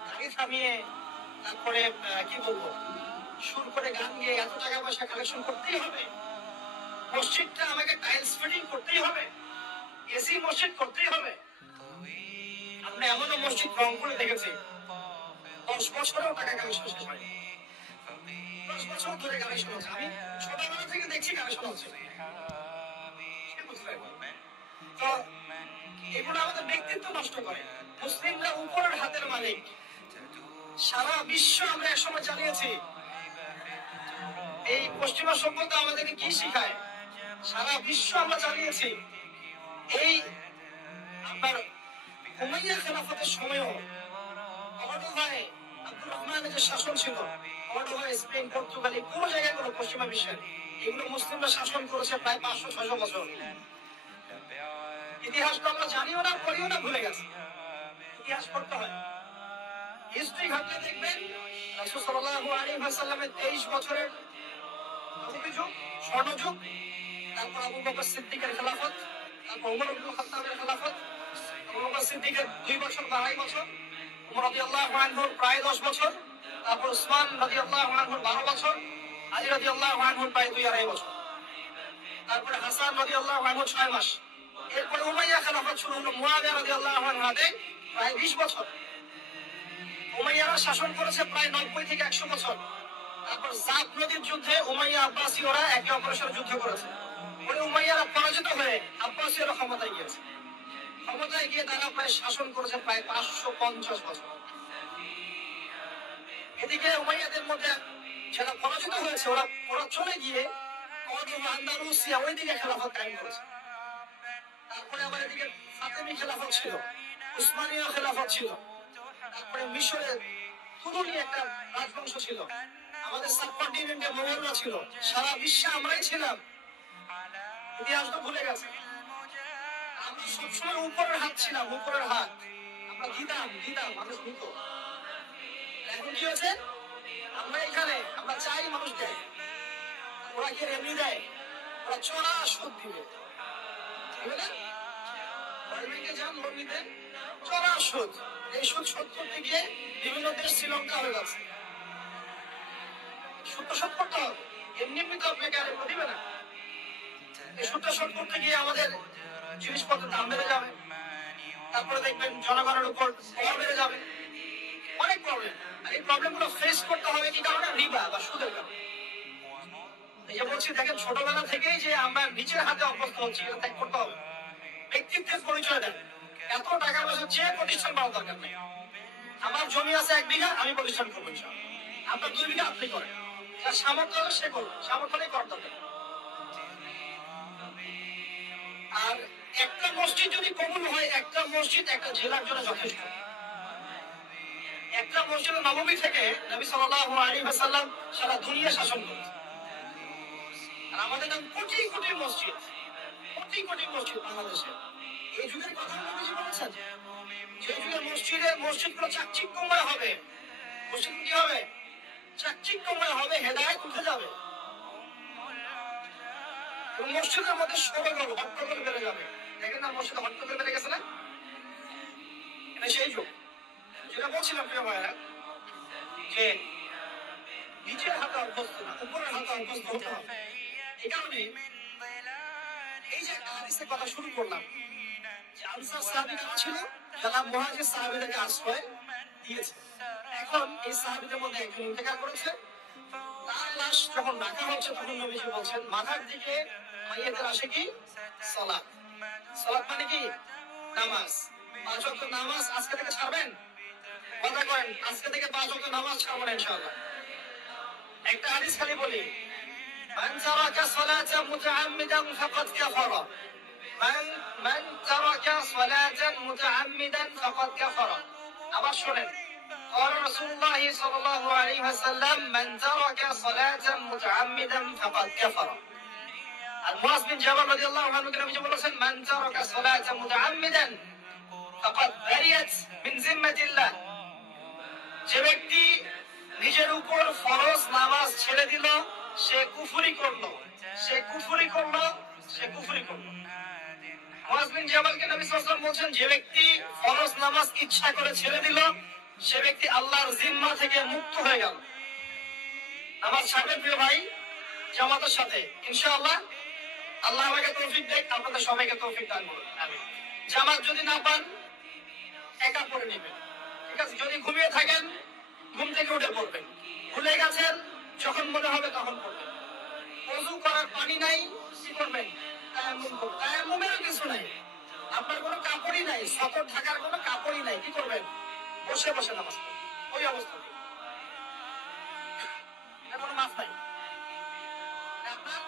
গাড়ি থামিয়ে, তারপরে কি বলবো, সুর করে গান গিয়ে এত টাকা পয়সা কালেকশন করতেই হবে? মসজিদটা আমাকে টাইলস ফিটিং করতেই হবে, এসি মসজিদ করতেই হবে? আমরা এমনও মসজিদ রং করে দেখেছি 10 বছরেও টাকা কালেকশন শেষ হয়নি। 10 বছর ধরে কালেকশন হচ্ছে। আমি ছোটবেলা থেকে দেখছি কালেকশন হচ্ছে। তো এগুলো আমাদের ব্যক্তিত্ব নষ্ট করে। মুসলিমরা উপরের হাতের মালিক। সারা বিশ্ব আমরা একসময় চালিয়েছি। এই পশ্চিমা সভ্যতা আমাদেরকে কি শিখায়? সারা বিশ্ব আমরা চালিয়েছি। এই আপনার উমাইয়া খেলাফতের সময়ও কর্ডোভায় আব্দুর রহমানের যে শাসন ছিল, কর্ডোভায়, স্পেন, পর্তুগাল, পুরো জায়গাগুলো পশ্চিমা বিশ্বের, এগুলো মুসলিমরা শাসন করেছে প্রায় 500-600 বছর। ইতিহাস তো আমরা জানিও না, পড়িও না, ভুলে গেছি। ইতিহাস পড়তে হয়। হিস্ট্রি ঘাটলে দেখবেন রাসূল সাল্লাল্লাহু আলাইহি ওয়াসাল্লামের 23 বছরের নববী যুগ, স্বর্ণযুগ, তারপর আবু বকর সিদ্দিকের খেলাফত, তারপর ওমর ইবনে খাত্তাবের খেলাফত, আবু বকর সিদ্দিকের 2 বছর বা 2.5 বছর, ওমর রাদিয়াল্লাহু আনহুর প্রায় 10 বছর, তারপর উসমান রাদিয়াল্লাহু আনহুর 12 বছর, আলী রাদিয়াল্লাহু আনহুর প্রায় 2.5 বছর, তারপরে হাসান রাদিয়াল্লাহু আনহু 6 মাস, এরপরে উমাইয়া খেলাফত শুরু হলো মুয়াবিয়া রাদিয়াল্লাহু আনহু হাতে প্রায় 20 বছর। উমাইয়ারা শাসন করেছে প্রায় 90 থেকে 100 বছর। তারপর জাব নদীর যুদ্ধে উমাইয়া আব্বাসীয়রা একে অপরের সাথে যুদ্ধ করেছে। পরে উমাইয়ারা পরাজিত হয়ে আব্বাসীয়রা ক্ষমতায় গিয়েছে। ক্ষমতায় গিয়ে তারা প্রায় শাসন করেছে প্রায় 550 বছর। এদিকে উমাইয়াদের মধ্যে যারা পরাজিত হয়েছে ওরা চলে গিয়ে আন্দালুসিয়া ওইদিকে খেলাফত কায়েম করেছে। তারপরে আবার এদিকে ফাতেমি খেলাফত ছিল, উসমানীয় খেলাফত ছিল, তারপরে মিশরে তুরুনি একটা রাজবংশ ছিল, আমাদের সাবকন্টিনেন্টে মোগলরা ছিল, সারা বিশ্বে আমরাই ছিলাম। ইতিহাস তো ভুলে গেছে। আমরা সবসময় উপরের হাত ছিলাম, উপরের হাত। আমরা দিতাম মানুষ নিত। এখন কি হয়েছে? আমরা এখানে আমরা চাই মানুষ দেয়, ওরা কি এমনি দেয়? ওরা চড়া সুদ দিবে, ব্যাংকে যান লোন নিতে, চড়া সুদ। এই সুদ শোধ করতে গিয়ে বিভিন্ন দেশ শ্রীলঙ্কা হয়ে যাচ্ছে। সুদটা শোধ করতে হবে, এমনি তো আপনাকে আর দিবে না। এই সুদটা শোধ করতে গিয়ে আমাদের জিনিসপত্রের দাম বেড়ে যাবে, তারপরে দেখবেন জনগণের উপর কর বেড়ে যাবে, অনেক প্রবলেম। আর এই প্রবলেমগুলো ফেস করতে হবে কি কারণে? রিবা বা সুদের কারণে। এই যে বলছি, দেখেন ছোটবেলা থেকেই যে আমরা নিজের হাতে অভ্যস্ত হচ্ছি, এটা ত্যাগ করতে হবে। ব্যক্তিত্বের পরিচয় দেন। এত টাকা পয়সা চেয়ে প্রতিষ্ঠান করার দরকার নেই। আমার জমি আছে 1 বিঘা, আমি প্রতিষ্ঠান করবো। আপনার 2 বিঘা আপনি করেন, যার সামর্থ্য হলে সে করবে, সামর্থ্য নেই করার দরকার। আর একটা মসজিদ যদি কবুল হয়, একটা মসজিদ একটা জেলার জন্য যথেষ্ট। একটা মসজিদ নববী থেকে নবী সাল্লাল্লাহু আলাইহি ওয়াসাল্লাম সারা দুনিয়া শাসন করেছে। আর আমাদের নাম কোটি কোটি মসজিদ, কোটি কোটি মসজিদ বাংলাদেশে। এই যুগের কথা নবীজি বলেছেন, যে যুগে মসজিদগুলো চাকচিক্যময় হবে, মসজিদ কি হবে? চাকচিক্যময় হবে, হেদায়েত উঠে যাবে। মসজিদের মধ্যে সরগোল হট্টগোল বেড়ে যাবে। দেখেন না মসজিদে হট্টগোল বেড়ে গেছে না? এটা সেই যুগ যেটা বলছিলাম প্রিয় ভাইরা, যে নিচের হাতে অভ্যস্ত না, উপরের হাতে অভ্যস্ত হতে হবে। এই কারণে এই যে হাদিসের কথা শুরু করলাম, যে আনসার সাহাবী কারা ছিল, যারা মুহাজির সাহাবীদেরকে আশ্রয় দিয়েছে। এখন এই সাহাবীদের মধ্যে একজন ইন্তেকাল করেছে, তার লাশ যখন রাখা হচ্ছে তখন নবীজি বলছেন, মাথার দিকে মাইয়াতের আসে কি? সালাত। সালাত মানে কি? নামাজ। 5 ওয়াক্ত নামাজ আজকে থেকে ছাড়বেন? কথা করেন, আজকে থেকে 5 ওয়াক্ত নামাজ ছাড়বো না ইনশাআল্লাহ। একটা হাদিস খালি বলি, মান তারাকা সালাতান মুতাআম্মিদান ফাকাদ কাফারা। মান তারাকা সালাতান মুতাআম্মিদান ফাকাদ কাফারা। আবার শুনেন, قال رسول الله صلى الله عليه وسلم من ترك صلاة متعمدا فقد كفر. المعاذ بن جبل رضي الله عنه كان يقول من ترك صلاة متعمدا فقد برئت من ذمة الله. যে ব্যক্তি নিজের উপর ফরজ নামাজ ছেড়ে দিল, সে কুফরি করলো, সে কুফরি করলো, সে কুফরি করলো। মুআয বিন জাবালকে নবী সাল্লাল্লাহু আলাইহি ওয়াসাল্লাম বলেন, যে ব্যক্তি ফরজ নামাজ ইচ্ছা করে ছেড়ে দিল, সে ব্যক্তি আল্লাহর জিম্মা থেকে মুক্ত হয়ে গেল। নামাজ ছাড়বেন প্রিয় ভাই, জামাতের সাথে ইনশাআল্লাহ। আল্লাহ আমাকে তৌফিক দেখ, আপনাদের সবাইকে তৌফিক দান করুন, আমিন। জামাত যদি না পান, একা পড়ে নেবেন, ঠিক আছে? যদি ঘুমিয়ে থাকেন, ঘুম থেকে উঠে পড়বেন। ভুলে গেছেন, যখন মনে হবে তখন পড়বেন। ওযু করার পানি নাই, কি করবেন? তায়াম্মুম করবেন। তায়াম্মুমেরও কিছু নাই, আপনার কোনো কাপড়ই নাই, সতর ঢাকার কোনো কাপড়ই নাই, কি করবেন? বসে বসে নামাজ পড়বেন, ওই অবস্থা। এটা কোনো মাফ নাই। আপনার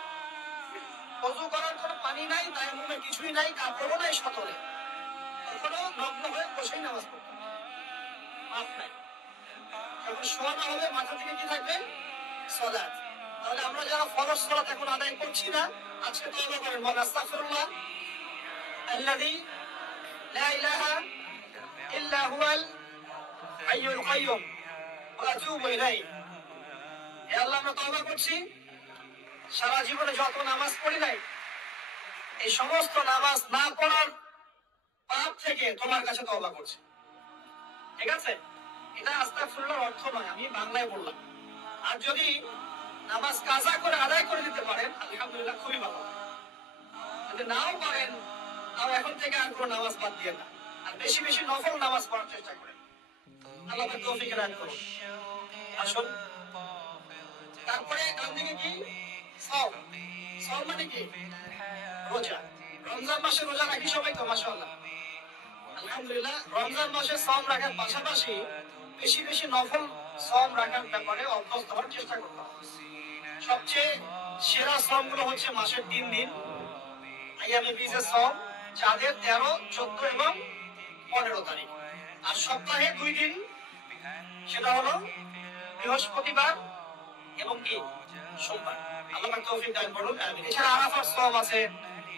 ওযু করার কোনো পানি নাই, তায়াম্মুমের কিছুই নাই, কাপড়ও নাই, সতরে কখনো নগ্ন হয়ে বসেই নামাজ পড়বেন, মাফ নাই। যখন শোয়ানো হবে, মাথা থেকে কি থাকবে? সালাত। তাহলে আমরা যারা ফরজ সালাত এখন আদায় করছি না, আজকে তওবা করেন, বলেন আস্তাগফিরুল্লাহ আল্লাযী লা ইলাহা ইল্লা হুয়াল হাইয়ুল কাইয়ুম ওয়া আতুবু ইলাইহি। হে আল্লাহ, আমরা তওবা করছি, সারা জীবনে যত নামাজ পড়ি নাই এই সমস্ত নামাজ না পড়ার পাপ থেকে তোমার কাছে তওবা করছি। ঠিক আছে, এটা আস্তাগফিরুল্লাহর অর্থ নয়, আমি বাংলায় বললাম। আর যদি নামাজ কাজা করে আদায় করে দিতে পারেন আলহামদুলিল্লাহ, খুবই ভালো। যদি নাও পারেন তাও এখন থেকে আর কোনো নামাজ বাদ দিয়ে না, আর বেশি বেশি নফল নামাজ পড়ার চেষ্টা করেন। আল্লাহ পাক তৌফিক দান করুন। আসুন, তারপরে ডান দিকে কি? সাওম। সাওম মানে কি? রোজা। রমজান মাসে রোজা রাখি সবাই তো, মাশাআল্লাহ, আলহামদুলিল্লাহ। রমজান মাসে সাওম রাখার পাশাপাশি বেশি বেশি নফল সাওম রাখার ব্যাপারে অভ্যস্ত হওয়ার চেষ্টা করতে হবে। সবচেয়ে সেরা সাওম গুলো হচ্ছে মাসের 3 দিন, আইয়ামে বীজের সাওম, যাদের 13, 14 এবং 15 তারিখ। আর সপ্তাহে 2 দিন, সেটা হলো বৃহস্পতিবার এবং কি সোমবার। আল্লাহ পাক তৌফিক দান করুন, আমিন। এছাড়া আরাফার সাওম আছে,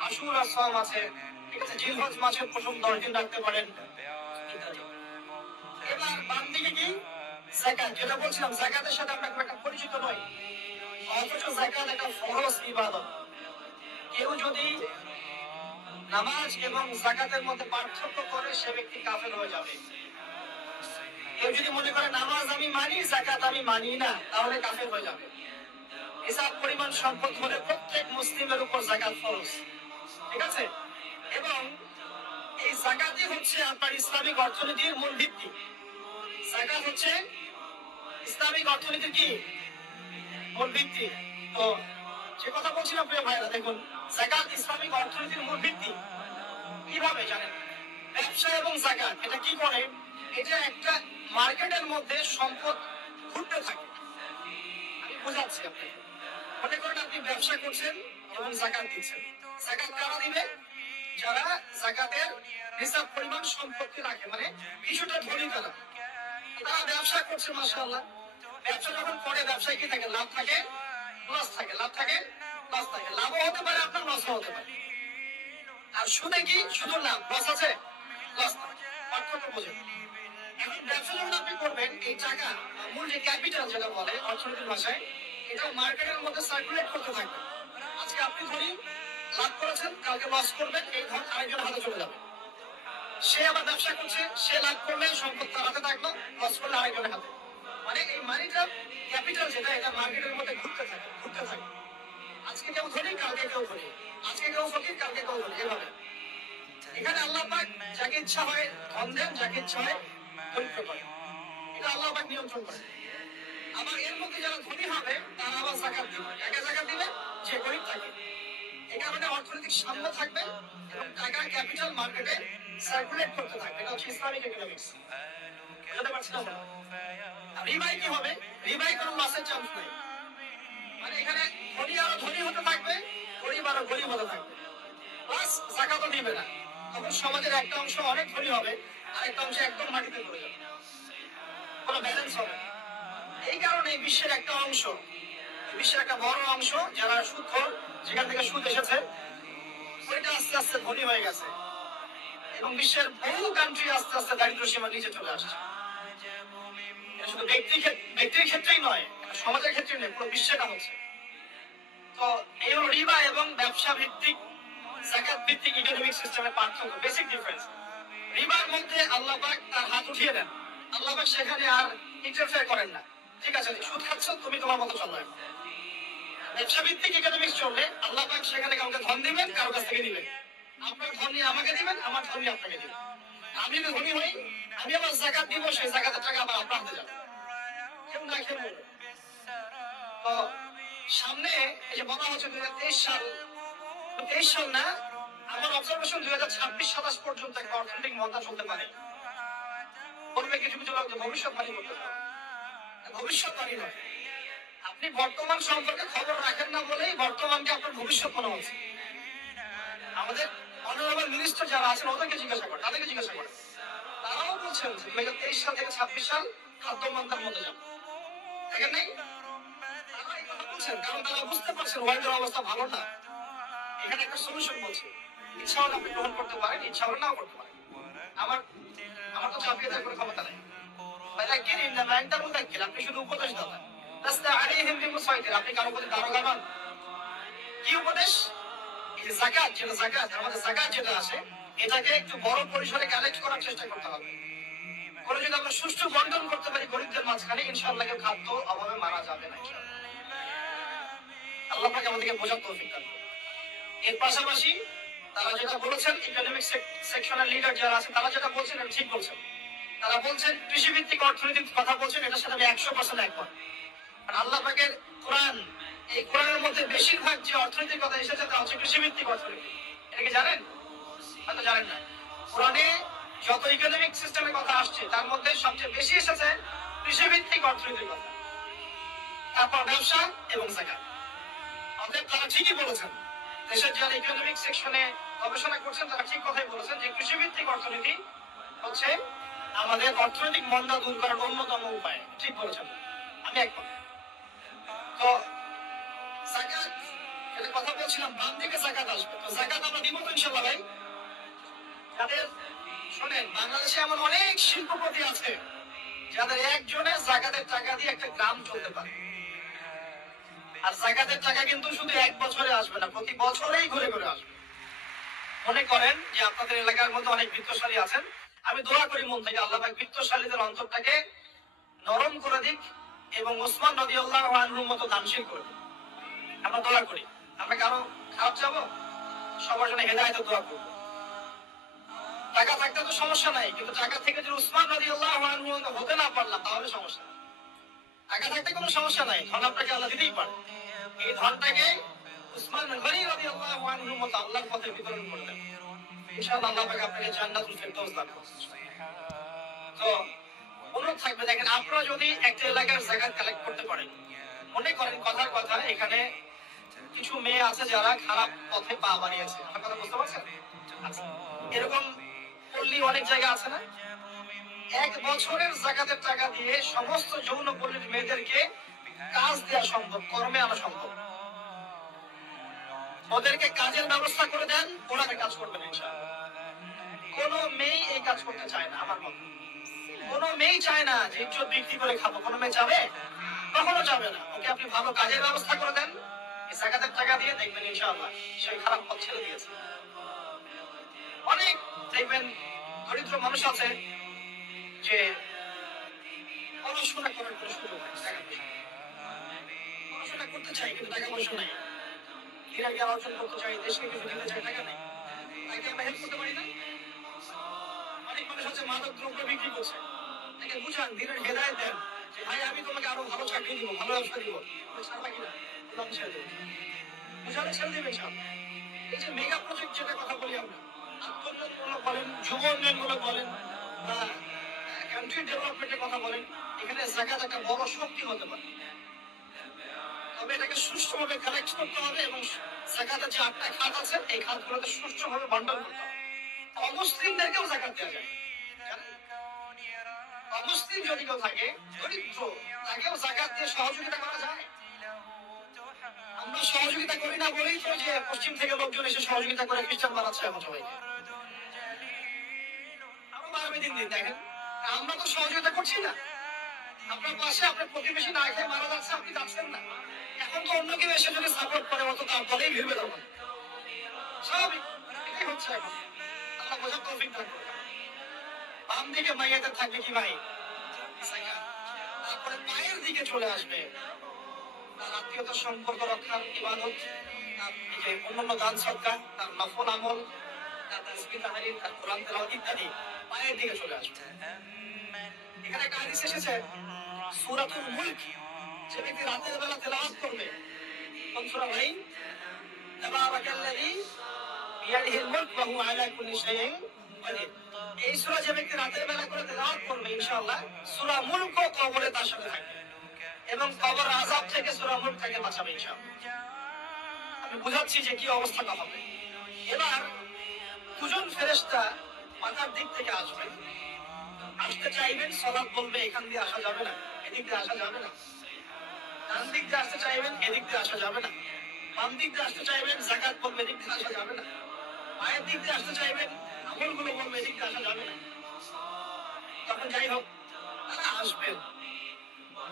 আশুরার সাওম আছে, ঠিক আছে, জিলহজ মাসের প্রথম 10 দিন রাখতে পারেন। এবার বাম দিকে কি? যাকাত। যেটা বলছিলাম, যাকাতের সাথে আমরা খুব একটা পরিচিত নই, অথচ যাকাত একটা ফরজ ইবাদত। কেউ যদি নামাজ এবং যাকাতের মধ্যে পার্থক্য করে সে ব্যক্তি কাফের হয়ে যাবে। কেউ যদি মনে করে নামাজ আমি মানি, যাকাত আমি মানি না, তাহলে কাফের হয়ে যাবে। হিসাব পরিমাণ সম্পদ হলে প্রত্যেক মুসলিমের উপর যাকাত ফরজ। ঠিক আছে, এবং এই যাকাতই হচ্ছে আপনার ইসলামিক অর্থনীতির মূল ভিত্তি। যাকাত হচ্ছে ইসলামিক অর্থনীতির কি মূল ভিত্তি। তো যে কথা বলছিলাম প্রিয় ভাইরা, দেখুন, যাকাত ইসলামিক অর্থনীতির মূল ভিত্তি। কিভাবে জানেন? ব্যবসা এবং যাকাত এটা কি করে? এটা একটা মার্কেটের মধ্যে সম্পদ ঘুরতে থাকে। আমি বোঝাচ্ছি আপনাকে। মনে করেন আপনি ব্যবসা করছেন এবং যাকাত দিচ্ছেন। যাকাত কারা দিবে? যারা যাকাতের হিসাব পরিমাণ সম্পত্তি রাখে, মানে কিছুটা ধনী তারা। তারা ব্যবসা করছে, মাশাআল্লাহ। ব্যবসা যখন করে, ব্যবসায় কি থাকে? লাভ থাকে, লস থাকে, লাভ থাকে, লস থাকে। লাভও হতে পারে আপনার, লসও হতে পারে। আর সুদে কি? শুধু লাভ, লস আছে, লস থাকে। পার্থক্য বোঝেন। এখন ব্যবসা যখন আপনি করবেন, এই টাকা, মূল যে ক্যাপিটাল যেটা বলে অর্থনীতির ভাষায়, এটা মার্কেটের মধ্যে সার্কুলেট করতে থাকবে। আজকে আপনি ধরি লাভ করেছেন, কালকে লস করবেন, এই ধর আরেকজনের হাতে চলে যাবে। সে আবার ব্যবসা করছে, সে লাভ করলে সম্পদ তার হাতে থাকলো, লস করলে আরেকজনের হাতে। মানে এই মানিটা, ক্যাপিটাল যেটা, এটা মার্কেটের মধ্যে ঘুরতে থাকে, ঘুরতে থাকে। আজকে কেউ ধনী, কালকে কেউ ধনী, আজকে কেউ ফকির, কালকে কেউ ধনী, এভাবে। এখানে আল্লাহ পাক যাকে ইচ্ছা হয় ধন দেন, যাকে ইচ্ছা হয় দরিদ্র করেন। এটা আল্লাহ পাক নিয়ন্ত্রণ করেন। আবার এর মধ্যে যারা ধনী হবে তারা আবার যাকাত দিবে। একা যাকাত দিবে যে গরিব থাকে। এই কারণে অর্থনৈতিক সাম্য থাকবে এবং টাকা ক্যাপিটাল মার্কেটে সার্কুলেট করতে থাকবে। এটা হচ্ছে ইসলামিক ইকোনমিক্স। বুঝতে পারছেন আপনারা? রিবাই কি হবে? রিবাই কোনো লসের চান্স নাই। মানে এখানে ধনী আরো ধনী হতে থাকবে, গরিব আরো গরিব হতে থাকবে, প্লাস যাকাতও দিবে না। তখন সমাজের একটা অংশ অনেক ধনী হবে, আর একটা অংশ একদম মাটিতে পড়ে যাবে, কোনো ব্যালেন্স হবে না। এই কারণে বিশ্বের একটা অংশ, বিশ্বের একটা বড় অংশ যারা সুদখোর, যেখান থেকে সুদ এসেছে, ওইটা আস্তে আস্তে ধনী হয়ে গেছে এবং বিশ্বের বহু কান্ট্রি আস্তে আস্তে দারিদ্র সীমার নিচে চলে আসছে। এটা শুধু ব্যক্তির ক্ষেত্রেই নয়, সমাজের ক্ষেত্রেই নয়, পুরো বিশ্বেটা হচ্ছে। তো এই হলো রিবা এবং ব্যবসা ভিত্তিক, যাকাত ভিত্তিক ইকোনমিক সিস্টেমের পার্থক্য, বেসিক ডিফারেন্স। রিবার মধ্যে আল্লাহ পাক তার হাত উঠিয়ে দেন, আল্লাহ পাক সেখানে আর ইন্টারফেয়ার করেন না। ঠিক আছে, সুদ খাচ্ছ, তুমি তোমার মতো চলো। ব্যবসা ভিত্তিক ইকোনমিক্স চললে আল্লাহ পাক সেখানে কাউকে ধন দিবেন, কারো কাছ থেকে দিবেন। আপনার ধন নিয়ে আমাকে দিবেন, আমার ধন নিয়ে আপনাকে দিবেন। আমি যদি ধনী হই, আমি আবার যাকাত দিব, সেই যাকাতের টাকা আবার আপনার হাতে যাবে, কেউ না খেয়ে মরবে। তো সামনে এই যে বলা হচ্ছে 2023 সাল, 23 সাল না, আমার অবজারভেশন 2026-27 পর্যন্ত একটা অর্থনৈতিক মন্দা চলতে পারে। বলবে কিছু কিছু লোক ভবিষ্যৎবাণী করতে পারে, ভবিষ্যৎবাণী নয়। আপনি বর্তমান সম্পর্কে খবর রাখেন না বলেই বর্তমানকে আপনার ভবিষ্যৎ মনে হচ্ছে। আমাদের অনারেবল মিনিস্টার যারা আছেন ওদেরকে জিজ্ঞাসা করেন, তাদেরকে জিজ্ঞাসা করেন, তারাও বলছেন 2023 সাল থেকে 26 সাল খাদ্য মন্দার মধ্যে যাবে। দেখেন নাই? তারা এই কথা বলছেন কারণ তারা বুঝতে পারছেন ওয়ার্ল্ডের অবস্থা ভালো না। এখানে একটা সলিউশন বলছে, ইচ্ছা হলে আপনি গ্রহণ করতে পারেন, ইচ্ছা হলে নাও করতে পারেন। আমার আমার তো চাপিয়ে দেওয়ার কোনো ক্ষমতা নাই। ওয়ালাকিন ইন্নামা আনতা মুযাক্কির, আপনি শুধু উপদেশ দাতা। লাস্তা আলাইহিম বিমুসাইতির, আপনি কারো প্রতি দারোগা নন। কি উপদেশ? এই যে যাকাত, যেটা যাকাত, আমাদের যাকাত যেটা আছে, এটাকে একটু বড় পরিসরে কালেক্ট করার চেষ্টা করতে হবে। করে যদি আমরা সুষ্ঠু বন্টন করতে পারি গরিবদের মাঝখানে, ইনশাআল্লাহ কেউ খাদ্য অভাবে মারা যাবে না ইনশাআল্লাহ। আল্লাহ পাক আমাদেরকে বোঝার তৌফিক দান করুন। এর পাশাপাশি তারা যেটা বলেছেন, ইকোনমিক সেকশনের লিডার যারা আছে তারা যেটা বলছেন এটা ঠিক বলছেন। তারা বলছেন কৃষিভিত্তিক অর্থনীতির কথা বলছেন, এটার সাথে আমি 100% একমত। কারণ আল্লাহ পাকের কোরআন, এই কোরআনের মধ্যে বেশিরভাগ যে অর্থনীতির কথা এসেছে তা হচ্ছে কৃষিভিত্তিক অর্থনীতি। এটা কি জানেন? হয়তো জানেন না। কোরআনে যত ইকোনমিক সিস্টেমের কথা আসছে তার মধ্যে সবচেয়ে বেশি এসেছে কৃষিভিত্তিক অর্থনীতির কথা, তারপর ব্যবসা এবং যাকাত। অতএব তারা ঠিকই বলেছেন, দেশের যারা ইকোনমিক সেকশনে গবেষণা করছেন তারা ঠিক কথাই বলেছেন যে কৃষিভিত্তিক অর্থনীতি হচ্ছে আমাদের অর্থনৈতিক মন্দা দূর করার অন্যতম উপায়। ঠিক বলেছেন, আমি একমত। তো যাকাত, এটা কথা বলছিলাম, বাম দিকে যাকাত আসবে। তো যাকাত আমরা দিব তো ইনশাআল্লাহ ভাই। যাদের, শোনেন, বাংলাদেশে এমন অনেক শিল্পপতি আছে যাদের একজনের যাকাতের টাকা দিয়ে একটা গ্রাম চলতে পারে। আর যাকাতের টাকা কিন্তু শুধু এক বছরে আসবে না, প্রতি বছরেই ঘুরে ঘুরে আসবে। মনে করেন যে আপনাদের এলাকার মধ্যে অনেক বৃত্তশালী আছেন, আমি দোয়া করি মন থেকে আল্লাহ পাক বৃত্তশালীদের অন্তরটাকে নরম করে দিক এবং ওসমান রাদিয়াল্লাহু আনহুর মতো দানশীল করে দিক। আমরা দোয়া করি। আমরা কারো খারাপ চাবো? সবার জন্য হেদায়েতের দোয়া করবো। টাকা থাকতে তো সমস্যা নাই, কিন্তু টাকা থেকে যদি উসমান রাদিয়াল্লাহু আনহু হতে না পারলাম তাহলে সমস্যা। টাকা থাকতে কোনো সমস্যা নাই, ধন আপনাকে আল্লাহ দিতেই পারে। এই ধনটাকে উসমান গনি রাদিয়াল্লাহু আনহুর মতো আল্লাহর পথে বিতরণ করে দেন। ইনশাআল্লাহ আল্লাহ পাক আপনাকে জান্নাতুল ফেরদাউস দান করবেন। তো অনুরোধ থাকবে, দেখেন, আপনারা যদি একটা এলাকার যাকাত কালেক্ট করতে পারেন, মনে করেন কথার কথা এখানে কিছু মেয়ে আছে যারা খারাপ পথে পা বাড়িয়েছে, আমার কথা বুঝতে পারছেন? আচ্ছা, এরকম পল্লী অনেক জায়গা আছে না? এক বছরের যাকাতের টাকা দিয়ে সমস্ত যৌন পল্লীর মেয়েদেরকে কাজ দেওয়া সম্ভব, কর্মে আনা সম্ভব। ওদেরকে কাজের ব্যবস্থা করে দেন, ওরা কাজ করবেন ইনশাআল্লাহ। কোনো মেয়ে এই কাজ করতে চায় না, আমার মত। কোনো মেয়ে চায় না যে ইজ্জত বিক্রি করে খাবো, কোনো মেয়ে যাবে? কখনো যাবে না। ওকে আপনি ভালো কাজের ব্যবস্থা করে দেন, এই যাকাতের টাকা দিয়ে, দেখবেন ইনশাআল্লাহ সেই খারাপ পথ ছেড়ে দিয়েছে। অনেক দেখবেন দরিদ্র মানুষ আছে যে পড়াশোনা করার কোনো সুযোগ নেই, টাকা পয়সা, পড়াশোনা করতে চাই কিন্তু টাকা পয়সা নেই, হীরা জ্ঞান অর্জন করতে চাই, দেশকে কিছু দিতে চাই, টাকা নেই, তাকে আমরা হেল্প করতে পারি না। অনেক মানুষ আছে মাদক দ্রব্য বিক্রি করছে, তাকে বুঝান, দিনের হেদায়েত দেন যে ভাই আমি তোমাকে আরো ভালো চাকরি দিব, ভালো ব্যবসা দিব, ছাড়বা কিনা, ছেড়ে দেবে, বুঝালে ছেড়ে দেবে সব। এই যে মেগা প্রজেক্ট যেটা কথা বলি আমরা, আত্মোন্নয়নমূলক বলেন, যুব উন্নয়নমূলক বলেন, বা কান্ট্রি ডেভেলপমেন্টের কথা বলেন, এখানে যাকাত একটা বড় শক্তি হতে পারে। তবে এটাকে সুষ্ঠুভাবে কালেক্ট করতে হবে এবং যাকাতের যে 8টা খাত আছে এই খাতগুলোতে সুষ্ঠুভাবে বন্টন করতে হবে। অমুসলিমদেরকেও যাকাত দেওয়া যায়। অমুসলিম যদি কেউ থাকে, দরিদ্র, তাকেও যাকাত দিয়ে সহযোগিতা করা যায়। আমরা সহযোগিতা করি না বলেই তো যে পশ্চিম থেকে লোকজন এসে সহযোগিতা করে খ্রিস্টান বানাচ্ছে এখন সবাইকে। আরো বাড়বে দিন দিন, দেখেন আমরা তো সহযোগিতা করছি না। আপনার পাশে আপনার প্রতিবেশী না খেয়ে মারা যাচ্ছে, আপনি যাচ্ছেন না। এখন তো অন্য কেউ এসে যদি সাপোর্ট করে, অত তার দলেই ভিড়বে তখন। স্বাভাবিক, এটাই হচ্ছে এখন। আল্লাহ বোঝার তৌফিক দান করুন। বাম দিকে মাইয়াদের থাকবে কি ভাই? তারপরে পায়ের দিকে চলে আসবে তার আত্মীয়তার সম্পর্ক রক্ষার ইবাদত, এই যে অন্যান্য দান সদকা, তার নফল আমল, তার তাসবিহ তাহলিল, তার কোরআন তেলাওয়াত ইত্যাদি পায়ের দিকে চলে আসবে। এখানে একটা হাদিস এসেছে, সূরাতুল মুলক, যে ব্যক্তি রাতের বেলা তেলাওয়াত করবে, কোন সূরা ভাই? তাবারাকাল্লাযী বিয়াদিহিল মুলক ওয়া হুয়া আলা কুল্লি শাইইন কাদির। এই সূরা যে ব্যক্তি রাতের বেলা করে তেলাওয়াত করবে, ইনশাআল্লাহ সূরা মুলক কবরে তার সাথে থাকবে এবং কবর আযাব থেকে সূরা মুলক তাকে বাঁচাবে ইনশাআল্লাহ। আমি বুঝাচ্ছি যে কি অবস্থাটা হবে। এবার দুজন ফেরেশতা মাথার দিক থেকে আসবেন, আসতে চাইবেন, সালাত বলবে এখান দিয়ে আসা যাবে না, এদিক দিয়ে আসা যাবে না। ডান দিক দিয়ে আসতে চাইবেন, এদিক দিয়ে আসা যাবে না। বাম দিক দিয়ে আসতে চাইবেন, যাকাত বলবে, এদিক দিয়ে আসা যাবে না। পায়ের দিক দিয়ে আসতে চাইবেন, আমলগুলো বলবে, এদিক দিয়ে আসা যাবে না। তখন যাই হোক তারা আসবেন।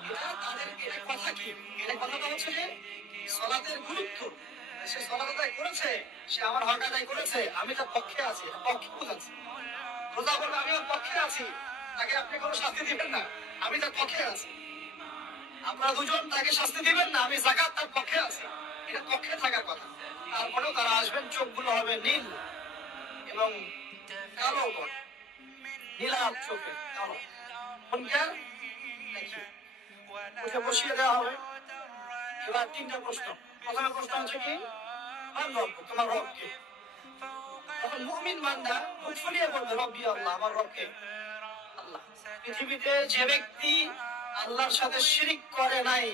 এটা তাদের এটা কথা কি, এটা কথাটা হচ্ছে যে সালাতের গুরুত্ব। সে সালাত আদায় করেছে, সে আমার হক আদায় করেছে, আমি তার পক্ষে আছি, পক্ষে বোঝাচ্ছি। রোজা বলবে আমি ওর পক্ষে আছি, তাকে আপনি কোনো শাস্তি দিবেন না, আমি তার পক্ষে আছি। আপনারা দুজন তাকে শাস্তি দিবেন না, আমি যাকাত তার পক্ষে আছি, এটা পক্ষে থাকার কথা। তারপরেও তারা আসবেন, চোখগুলো হবে নীল এবং কালো, নীলাভ চোখে কালো। মুনকার নাকির উঠে বসিয়ে দেওয়া হবে। এবার তিনটা প্রশ্ন। প্রথমে প্রশ্ন হচ্ছে কি, মান রব, তোমার রব কে? তখন মুমিন বান্দা মুখ ফুলিয়ে বলবে রব্বি আল্লাহ, আমার রব কে? আল্লাহ। পৃথিবীতে যে ব্যক্তি আল্লাহর সাথে শিরিক করে নাই,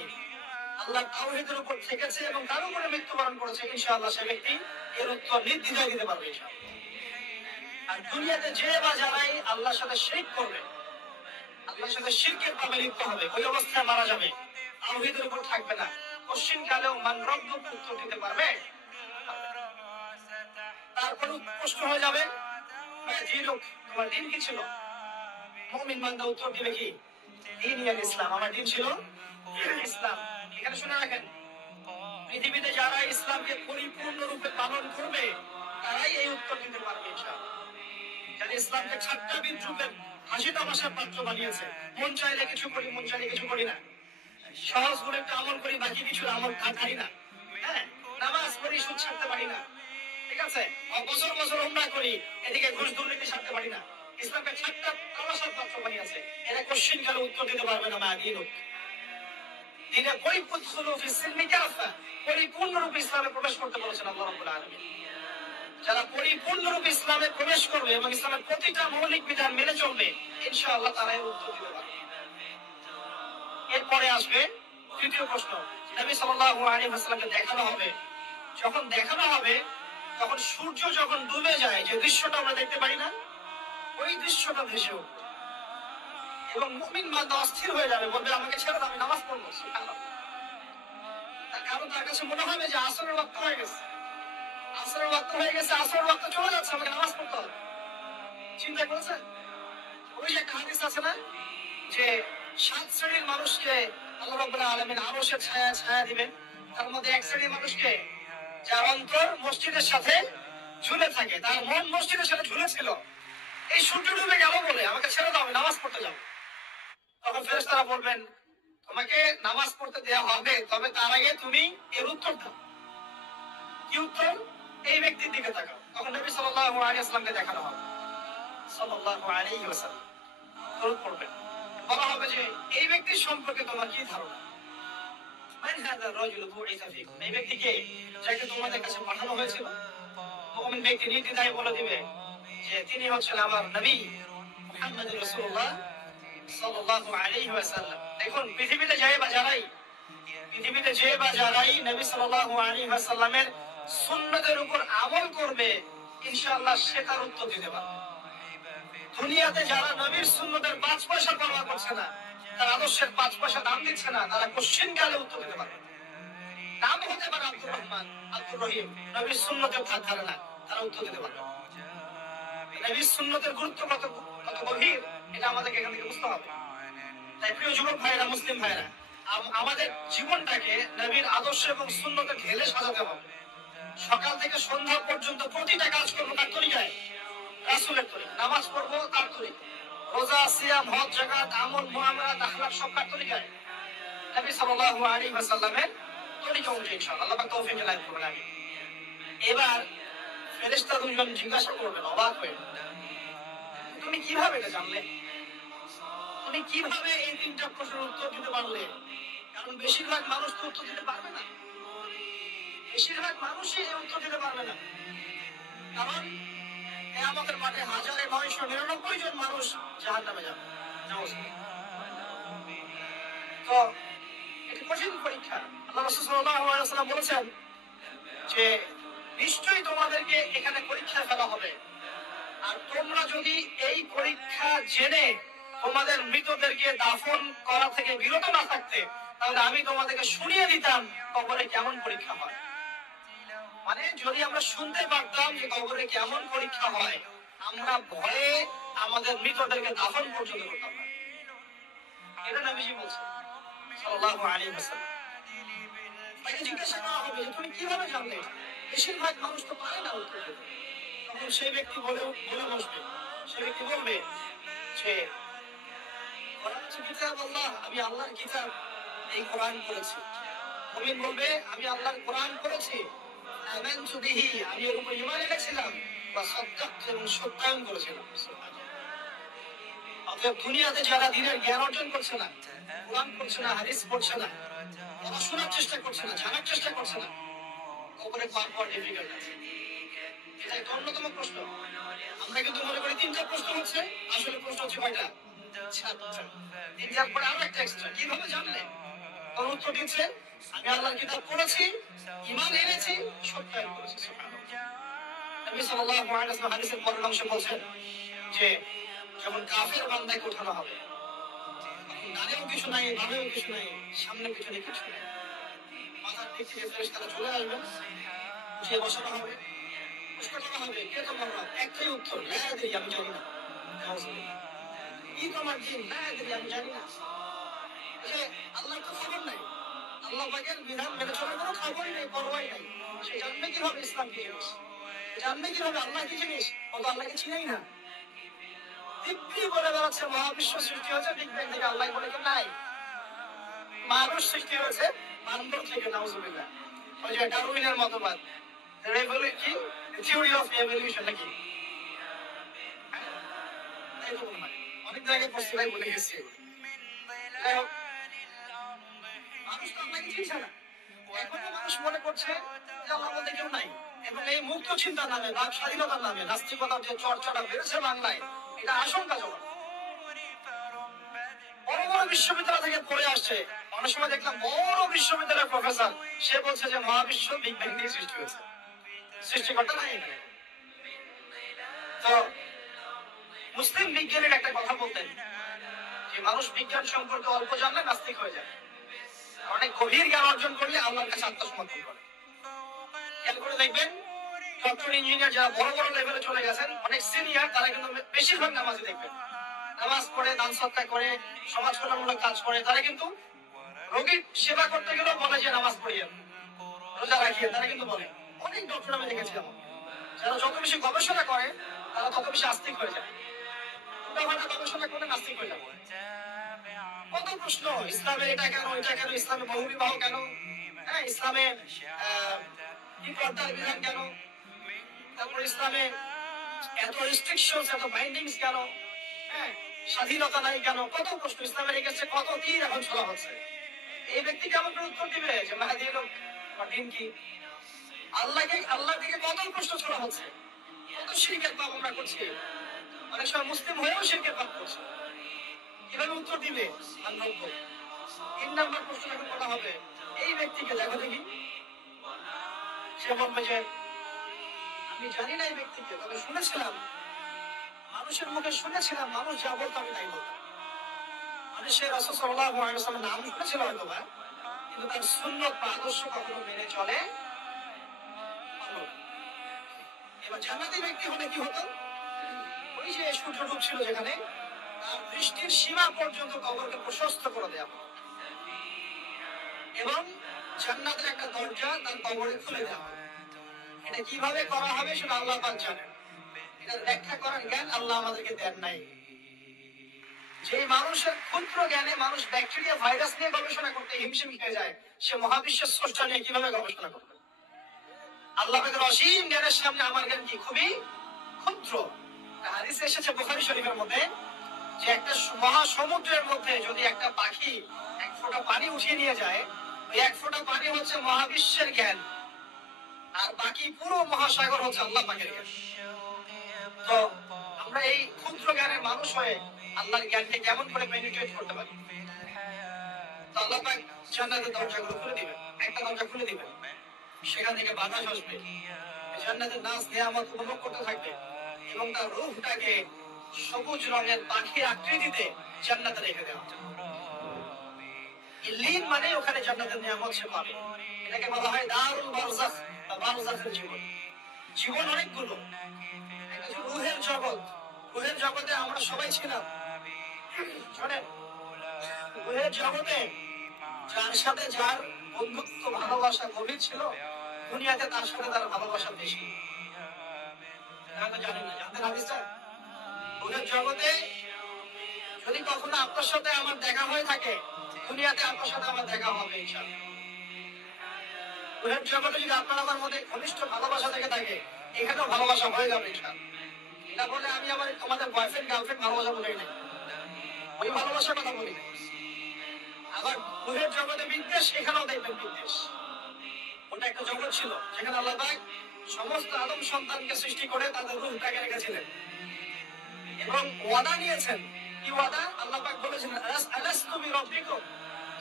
আল্লাহর তাওহীদের উপর থেকেছে এবং তার উপরে মৃত্যুবরণ করেছে, ইনশাআল্লাহ সে ব্যক্তি এর উত্তর নির্দ্বিধায় দিতে পারবে ইনশাআল্লাহ। আর দুনিয়াতে যে বা যারাই আল্লাহর সাথে শিরিক করবে, আল্লাহর সাথে শিরকের পাবে লিপ্ত হবে, ওই অবস্থায় মারা যাবে, তাওহীদের উপর থাকবে না, কোশ্চিন কালেও মান রব্বু উত্তর দিতে পারবে। তারপর প্রশ্ন হয়ে যাবে তোমার দিন কি ছিল? মুমিন বান্দা উত্তর দিবে কি, দিন ইয়াল ইসলাম, আমার দিন ছিল ইসলাম। এখানে শুনে রাখেন, পৃথিবীতে যারা ইসলামকে পরিপূর্ণ রূপে পালন করবে তারাই এই উত্তর দিতে পারবে ইনশাআল্লাহ। যারা ইসলামকে ঠাট্টা বিদ্রুপের হাসি তামাশার পাত্র বানিয়েছে, মন চাইলে কিছু করি, মন চাইলে কিছু করি না, সহজ করে একটা আমল করি, বাকি কিছু আমল পারি না, হ্যাঁ, নামাজ পড়ি, সুদ ছাড়তে পারি না, ঠিক আছে, বছর বছর উমরা করি, এদিকে ঘুষ দুর্নীতি ছাড়তে পারি না, ইসলামকে ঠাট্টা তামাশার পাত্র বানিয়েছে, এরা কোশ্চিন কালে উত্তর দিতে পারবে না। মা দিন দিনে পরিপূর্ণরূপে ইসলামে প্রবেশ করতে বলেছেন আল্লাহ রাব্বুল আলামিন। যারা পরিপূর্ণরূপে ইসলামে প্রবেশ করবে এবং ইসলামের প্রতিটা মৌলিক বিধান মেনে চলবে, ইনশাআল্লাহ তারা এর উত্তর দিতে পারবে। এরপরে আসবে তৃতীয় প্রশ্ন। নবী সাল্লাল্লাহু আলাইহি ওয়াসাল্লামকে দেখানো হবে, যখন দেখানো হবে তখন সূর্য যখন ডুবে যায়, যে দৃশ্যটা আমরা দেখতে পাই না, ওই দৃশ্যটা ভেসে উঠবে এবং মুমিন বান্দা অস্থির হয়ে যাবে, বলবে আমাকে ছেড়ে দাও, আমি নামাজ পড়বো। সুবহানাল্লাহ। তার কারণ তার কাছে মনে হবে যে আসরের ওয়াক্ত হয়ে গেছে, আসরের ওয়াক্ত হয়ে গেছে, আসরের ওয়াক্ত চলে যাচ্ছে, আমাকে নামাজ পড়তে হবে। চিন্তা করেছেন? ওই যে একটা হাদিস আছে না, যে 7 শ্রেণীর মানুষকে আল্লাহ রাব্বুল আলামিন আরশের ছায়া ছায়া দিবেন, তার মধ্যে এক শ্রেণীর মানুষকে যার অন্তর মসজিদের সাথে ঝুলে থাকে, তার মন মসজিদের সাথে ঝুলেছিল, এই সূর্য ডুবে গেল বলে আমাকে ছেড়ে দাও, আমি নামাজ পড়তে যাবো। তখন ফেরেশতারা বলবেন তোমাকে নামাজ পড়তে দেওয়া হবে, তবে তার আগে তুমি এর উত্তর দাও। কি উত্তর? এই ব্যক্তির দিকে তাকাও। তখন নবী সাল্লাল্লাহু আলাইহি ওয়াসাল্লামকে দেখানো হবে, সাল্লাল্লাহু আলাইহি ওয়াসাল্লাম দরুদ পড়বেন, বলা হবে যে এই ব্যক্তির সম্পর্কে তোমার কি ধারণা? মান হাযা রাজুল বুইসা ফীকুম, এই ব্যক্তিকে যাকে তোমাদের কাছে পাঠানো হয়েছিল। মুমিন ব্যক্তি নির্দ্বিধায় বলে দিবে যে তিনি হচ্ছেন আমার নবী মুহাম্মদ রাসূলুল্লাহ সাল্লাল্লাহু আলাইহি ওয়াসাল্লাম। দেখুন, পৃথিবীতে যে বা যারাই নবী সাল্লাল্লাহু আলাইহি ওয়াসাল্লামের সুন্নতের উপর আমল করবে, ইনশাআল্লাহ সে তার উত্তর দিতে পারবে। দুনিয়াতে যারা নবীর সুন্নতের 5 পয়সা পরোয়া করছে না, তার আদর্শের 5 পয়সা দাম দিচ্ছে না, তারা কোশ্চিন কালে উত্তর দিতে পারবে। নাম হতে পারে আব্দুর রহমান, আব্দুর রহিম, নবীর সুন্নতের ধার ধারে না, তারা উত্তর দিতে পারবে। নবীর সুন্নতের গুরুত্ব কত গভীর, এটা আমাদেরকে এখান থেকে বুঝতে হবে। তাই প্রিয় যুবক ভাইরা, মুসলিম ভাইরা, আমাদের জীবনটাকে নবীর আদর্শ এবং সুন্নতে ঢেলে সাজাতে হবে। সকাল থেকে সন্ধ্যা পর্যন্ত প্রতিটা কাজ করবো তার তরিকায়, রাসূলের তরিকা। নামাজ পড়বো তার তরিকা, রোজা, সিয়াম, হজ, যাকাত, আমল, মুআমালাত, আখলাক সব তার তরিকায়, নবী সাল্লাল্লাহু আলাইহি ওয়াসাল্লামের তরিকা অনুযায়ী ইনশাআল্লাহ। আল্লাহ পাক তৌফিক এনায়েত করুন, আমিন। এবার ফেরেশতা দুজন জিজ্ঞাসা করবেন অবাক হয়ে, তুমি কিভাবে এটা জানলে? তুমি কিভাবে এই 3টা প্রশ্নের উত্তর দিতে পারলে? কারণ বেশিরভাগ মানুষ তো উত্তর দিতে পারবে না, বেশিরভাগ মানুষই এই উত্তর দিতে পারবে না। কারণ কিয়ামতের মাঠে 1999 জন মানুষ জাহান্নামে যাবে। তো এটা কঠিন পরীক্ষা। আল্লাহ রাসূল সাল্লাল্লাহু আলাইহি ওয়াসাল্লাম বলেছেন যে নিশ্চয়ই তোমাদেরকে এখানে পরীক্ষা ফেলা হবে, আর তোমরা যদি এই পরীক্ষা জেনে তোমাদের মৃতদেরকে দাফন করা থেকে বিরত না থাকতে, তাহলে আমি তোমাদেরকে শুনিয়ে দিতাম কবরে কেমন পরীক্ষা হয়। মানে যদি আমরা শুনতে পারতাম যে কবরে কেমন পরীক্ষা হয়, আমরা ভয়ে আমাদের মৃতদেরকে দাফন পর্যন্ত করতাম না। এটা নবীজি বলছেন সাল্লাল্লাহু আলাইহি ওয়াসাল্লাম। তাকে জিজ্ঞাসা করা হবে যে তুমি কিভাবে জানলে? বেশিরভাগ মানুষ তো পারে না উত্তর দিতে। তখন সেই ব্যক্তি বলে বসবে, সে ব্যক্তি বলবে যে আমি আল্লাহর কিতাব, এই কোরআন পড়েছি। মুমিন বলবে আমি আল্লাহর কোরআন পড়েছি, আমানতু বিহি, আমি এর উপর ঈমান এনেছিলাম, ওয়া সাদ্দাকতু, এবং সত্যায়ন করেছিলাম। অতএব দুনিয়াতে যারা দ্বীনের জ্ঞান অর্জন করছে না, কোরআন পড়ছে না, হাদিস পড়ছে না, পড়াশোনার চেষ্টা করছে না, জানার চেষ্টা করছে না, কবরে পার হওয়া ডিফিকাল্ট আছে। এটা একটা অন্যতম প্রশ্ন। আমরা কিন্তু মনে করি তিনটা প্রশ্ন হচ্ছে, আসলে প্রশ্ন হচ্ছে কয়টা? তিনটার পরে আরো একটা এক্সট্রা। কিভাবে জানলে? ওর উত্তর দিচ্ছে আমি আল্লাহর কিতাব পড়েছি, ঈমান এনেছি, সত্যায়ন করেছি। নবী সাল্লাল্লাহু আলাইহি ওয়াসাল্লাম হাদিসের পরের অংশে বলছেন যে যখন কাফের বান্দাকে ওঠানো হবে, ডানেও কিছু নাই, বামেও কিছু নাই, সামনে পিছনে কিছু নাই, মাথার দিক থেকে ফেরেশতারা চলে আসবেন, উঠিয়ে বসানো হবে, প্রশ্ন করা হবে কে তোমার রব? একটাই উত্তর, লা আদরি, আমি জানি না। কি তোমার দিন? লা আদরি, আমি জানি না। যে আল্লাহর তো খবর নাই, আল্লাহ পাকের বিধান মেনে চলার কোনো খবরই নেই, পরোয়াই নাই। সে জানবে কিভাবে ইসলাম কি জিনিস? জানবে কিভাবে আল্লাহ কি জিনিস? ও তো আল্লাহকে চিনেই না। দিব্যি বলে বেড়াচ্ছে মহাবিশ্ব সৃষ্টি হয়েছে বিগ ব্যাং থেকে, আল্লাহ বলে কি নাই। মানুষ সৃষ্টি হয়েছে বান্দর থেকে, নাউজুবিল্লাহ। ওই যে ডারউইনের মতবাদ, কি থিওরি অফ এভলিউশন নাকি, অনেক জায়গায় পড়ছি ভাই, বলে গেছি। মানুষ তো আল্লাহকে চিনছে না। এখনো মানুষ মনে করছে যে আল্লাহ বলতে কেউ নাই, এবং এই মুক্ত চিন্তার নামে, বাক স্বাধীনতার নামে নাস্তিকতার যে চর্চাটা বেড়েছে বাংলায়, এটা আশঙ্কাজনক। বড় বড় বিশ্ববিদ্যালয় থেকে পড়ে আসছে, অনেক সময় দেখলাম বড় বিশ্ববিদ্যালয়ের প্রফেসর, সে বলছে যে মহাবিশ্ব বিগ ব্যাং দিয়ে সৃষ্টি হয়েছে, সৃষ্টিকর্তা নাই এখানে। তো মুসলিম বিজ্ঞানীর একটা কথা বলতেন যে মানুষ বিজ্ঞান সম্পর্কে অল্প জানলে নাস্তিক হয়ে যায়, অনেক গভীর জ্ঞান অর্জন করলে আল্লাহর কাছে আত্মসমর্পণ করে। খেয়াল করে দেখবেন ডক্টর, ইঞ্জিনিয়ার যারা বড় বড় লেভেলে চলে গেছেন, অনেক সিনিয়র, তারা কিন্তু বেশিরভাগ নামাজি দেখবেন, নামাজ পড়ে, দান সৎকার করে, সমাজ কল্যাণমূলক কাজ করে। তারা কিন্তু রোগীর সেবা করতে গেলেও বলে যে নামাজ পড়িয়ে, রোজা রাখিয়ে, তারা কিন্তু বলে। অনেক ডক্টর আমি দেখেছি এমন, যারা যত বেশি গবেষণা করে তারা তত বেশি আস্তিক হয়ে যায়। গবেষণা করে নাস্তিক হয়ে যাবে। কত প্রশ্ন, ইসলামে এটা কেন, এটা কেন, ইসলামে বহুবিবাহ কেন, হ্যাঁ ইসলামে পর্দার বিধান কেন, তারপর ইসলামে এত রেস্ট্রিকশন, এত বাইন্ডিংস কেন, হ্যাঁ স্বাধীনতা নাই কেন, কত প্রশ্ন। ইসলামের এগেছে কত তীর এখন ছোড়া হচ্ছে। এই ব্যক্তি কেমন করে উত্তর দিবে যে মাহাদি এলো দিন কি? আল্লাহ থেকে কত প্রশ্ন ছোড়া হচ্ছে, কত শিরকের পাপ আমরা করছি, অনেক সময় মুসলিম হয়েও শিরকের পাপ করছে। কিভাবে উত্তর দিবে? তিন নাম্বার প্রশ্ন যখন করা হবে এই ব্যক্তিকে, দেখো দেখি, সে বলবে যে আমি জানি না এই ব্যক্তিকে, তবে শুনেছিলাম, মানুষের মুখে শুনেছিলাম, মানুষ যা বলতো আমি তাই বলতাম। মানুষের রাসূল সাল্লাল্লাহু আলাইহি ওয়াসাল্লামের নাম শুনেছিল হয়তো বা, কিন্তু তার সুন্নত বা আদর্শ কখনো মেনে চলে। এবার জান্নাতি ব্যক্তি হলে কি হতো? ওই যে সূর্য ডুবছিল যেখানে, তার দৃষ্টির সীমা পর্যন্ত কবরকে প্রশস্ত করে দেওয়া হবে, এবং জান্নাতের একটা দরজা তার কবরে খুলে দেওয়া হবে। এটা কিভাবে করা হবে সেটা আল্লাহ পাক জানেন, এটা ব্যাখ্যা করার জ্ঞান আল্লাহ আমাদেরকে দেন নাই। যে মানুষের ক্ষুদ্র জ্ঞানে মানুষ ব্যাকটেরিয়া, ভাইরাস নিয়ে গবেষণা করতে হিমশিম খেয়ে যায়, সে মহাবিশ্বের স্রষ্টা নিয়ে কিভাবে গবেষণা করবে? আল্লাহ পাকের অসীম জ্ঞানের সামনে আমার জ্ঞান কি? খুবই ক্ষুদ্র। হাদিসে এসেছে বুখারী শরীফের মধ্যে যে একটা মহাসমুদ্রের মধ্যে যদি একটা পাখি এক ফোঁটা পানি উঠিয়ে নিয়ে যায়, ওই এক ফোঁটা পানি হচ্ছে মহাবিশ্বের জ্ঞান, আর বাকি পুরো মহাসাগর হচ্ছে আল্লাহ পাকের জ্ঞান। তো আমরা এই ক্ষুদ্র জ্ঞানের মানুষ হয়ে আল্লাহর জ্ঞানকে কেমন করে পেনিট্রেট করতে পারি? তো আল্লাহ পাক জান্নাতের দরজাগুলো খুলে দিবেন, একটা দরজা খুলে দিবেন, সেখান থেকে বাতাস আসবে, জান্নাতের নাজ নিয়ামত উপভোগ করতে থাকবে, এবং তার রূহটাকে সবুজ রঙের পাখির আকৃতিতে জান্নাতে রেখে দেওয়া। ইল্লিন মানে ওখানে জান্নাতের নিয়ামত সে পাবে। এটাকে বলা হয় দারুল বারজাখ বা বারজাখের জীবন। জীবন অনেকগুলো, একটা হচ্ছে রূহ রুহের জগৎ, রুহের জগতে আমরা সবাই ছিলাম। শোনেন, রুহের জগতে যার সাথে যার বন্ধুত্ব ভালোবাসা গভীর ছিল, দুনিয়াতে তার সাথে তার ভালোবাসা বেশি। জানেন না, জানতেন হাদিসটা? রুহের জগতে যদি কখনো আপনার সাথে আমার দেখা হয়ে থাকে, দুনিয়াতে আপনার সাথে আমার দেখা হবে ইনশাআল্লাহ। রুহের জগতে যদি আপনার আমার মধ্যে ঘনিষ্ঠ ভালোবাসা থেকে থাকে, এখানেও ভালোবাসা হয়ে যাবে ইনশাআল্লাহ। এটা বলে আমি আমার তোমাদের বয়ফ্রেন্ড গার্লফ্রেন্ড ভালোবাসা বলি না, ওই ভালোবাসার কথা বলি। আবার রুহের জগতে বিদ্বেষ, এখানেও দেখবেন বিদ্বেষ। ওটা একটা জগৎ ছিল যেখানে আল্লাহ পাক সমস্ত আদম সন্তানকে সৃষ্টি করে তাদের রূহটাকে রেখেছিলেন এবং ওয়াদা নিয়েছেন। কি ওয়াদা? আল্লাহ পাক বলেছেন আলাস্তু বিরাব্বিকুম,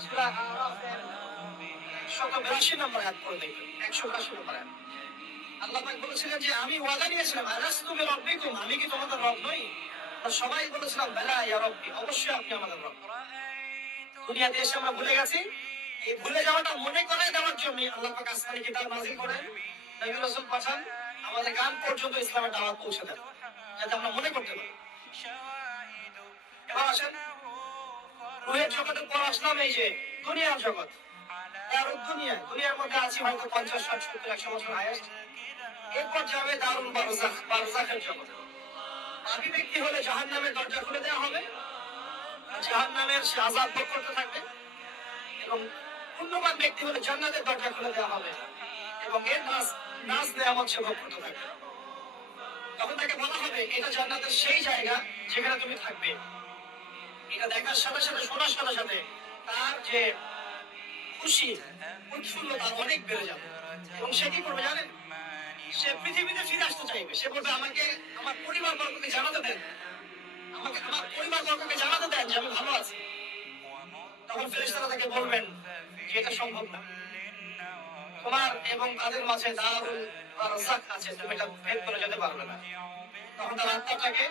সূরা আরাফের 182 নম্বর আয়াত পড়ে দেখবেন, 182 নম্বর আয়াত। আল্লাহ পাক বলেছিলেন যে আমি ওয়াদা নিয়েছিলাম, আলাস্তু বিরাব্বিকুম, আমি কি তোমাদের রব নই? সবাই বলেছিলাম বেলা ইয়া রব্বি, অবশ্যই আপনি আমাদের রব। দুনিয়াতে এসে আমরা ভুলে গেছি। এই ভুলে যাওয়াটা মনে করাই দেওয়ার জন্য আল্লাহ পাক আসমানি কিতাব নাযিল করেন, নবী রাসূল পাঠান, আমাদের কান পর্যন্ত ইসলামের দাওয়াত পৌঁছে দেন, যাতে আমরা মনে করতে পারি। এবার আসেন রুহের জগতের পর আসলাম এই যে দুনিয়ার জগৎ। দারুদ দুনিয়া, দুনিয়ার মধ্যে আছি হয়তো 50, 60, 70, 100 বছর হায়েস্ট। এরপর যাবে দারুল বারজাখ, বারজাখের জগৎ। পাপী ব্যক্তি হলে জাহান্নামের দরজা খুলে দেওয়া হবে, জাহান্নামের সে আযাব ভোগ করতে থাকবে, এবং পুণ্যবান ব্যক্তি হলে জান্নাতের দরজা খুলে দেওয়া হবে এবং এর নাজ নেয়ামত সে ভোগ করতে থাকবে। তখন তাকে বলা হবে এটা জান্নাতের সেই জায়গা যেখানে তুমি থাকবে। এটা দেখার সাথে সাথে, শোনার সাথে সাথে তার যে খুশি, উৎফুল্লতা অনেক বেড়ে যাবে এবং সে কি করবে জানেন? সে পৃথিবীতে ফিরে আসতে চাইবে। সে বলবে আমাকে আমার পরিবার বর্গকে জানাতে দেন, আমাকে আমার পরিবার বর্গকে জানাতে দেন যে আমি ভালো আছি। তখন ফেরেশতারা তাকে বলবেন যে এটা সম্ভব না, তোমার এবং তাদের মাঝে দারুল বারজাখ আছে, তুমি এটা ভেদ করে যেতে পারবে না। তখন তার আত্মাটাকে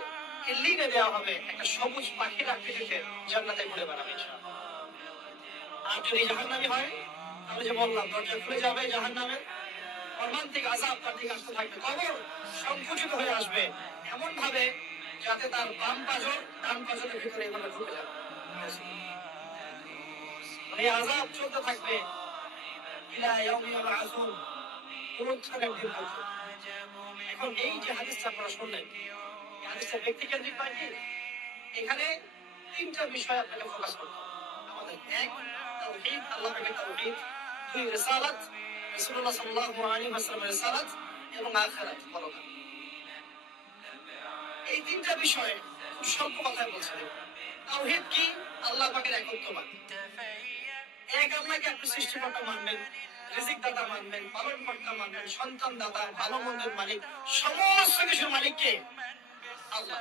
লিনে দেওয়া হবে একটা সবুজ পাখির আকৃতিতে, জান্নাতে ঘুরে বেড়াবে ইনশাআল্লাহ। আর যদি জাহান্নামী হয়, আমি যে বললাম দরজা খুলে যাবে জাহান্নামের, মর্মান্তিক আযাব তার দিকে আসতে থাকবে, কবর সংকুচিত হয়ে আসবে এমন ভাবে যাতে তার বাম পাঁজর ডান পাঁজরের ভিতরে এভাবে ঢুকে যাবে। এই আযাব চলতে থাকবে ইলা ইয়াউমি ইয়াবআসুন, পুনরুত্থানের দিন পর্যন্ত। এখন এই যে হাদিসটা আপনারা শুনলেন, এই হাদিসটা ব্যক্তিকেন্দ্রিক নয় কি? এখানে তিনটা বিষয় আপনাকে ফোকাস করতে হবে আমাদের। এক, তাওহীদ, আল্লাহ পাকের তাওহীদ। দুই, রিসালাত, রাসূলুল্লাহ সাল্লাল্লাহু আলাইহি ওয়াসাল্লামের রিসালাত, এবং আখিরাত, পরকাল। এই তিনটা বিষয় খুব স্বল্প কথায় বলছেন। তাওহীদ কি? আল্লাহ পাকের একত্ববাদ। এক আল্লাহকে আপনি সৃষ্টিকর্তা মানবেন, রিজিক দাতা মানবেন, পালন কর্তা মানবেন, সন্তান দাতা, ভালো মন্দের মালিক, সমস্ত কিছুর মালিক কে? আল্লাহ।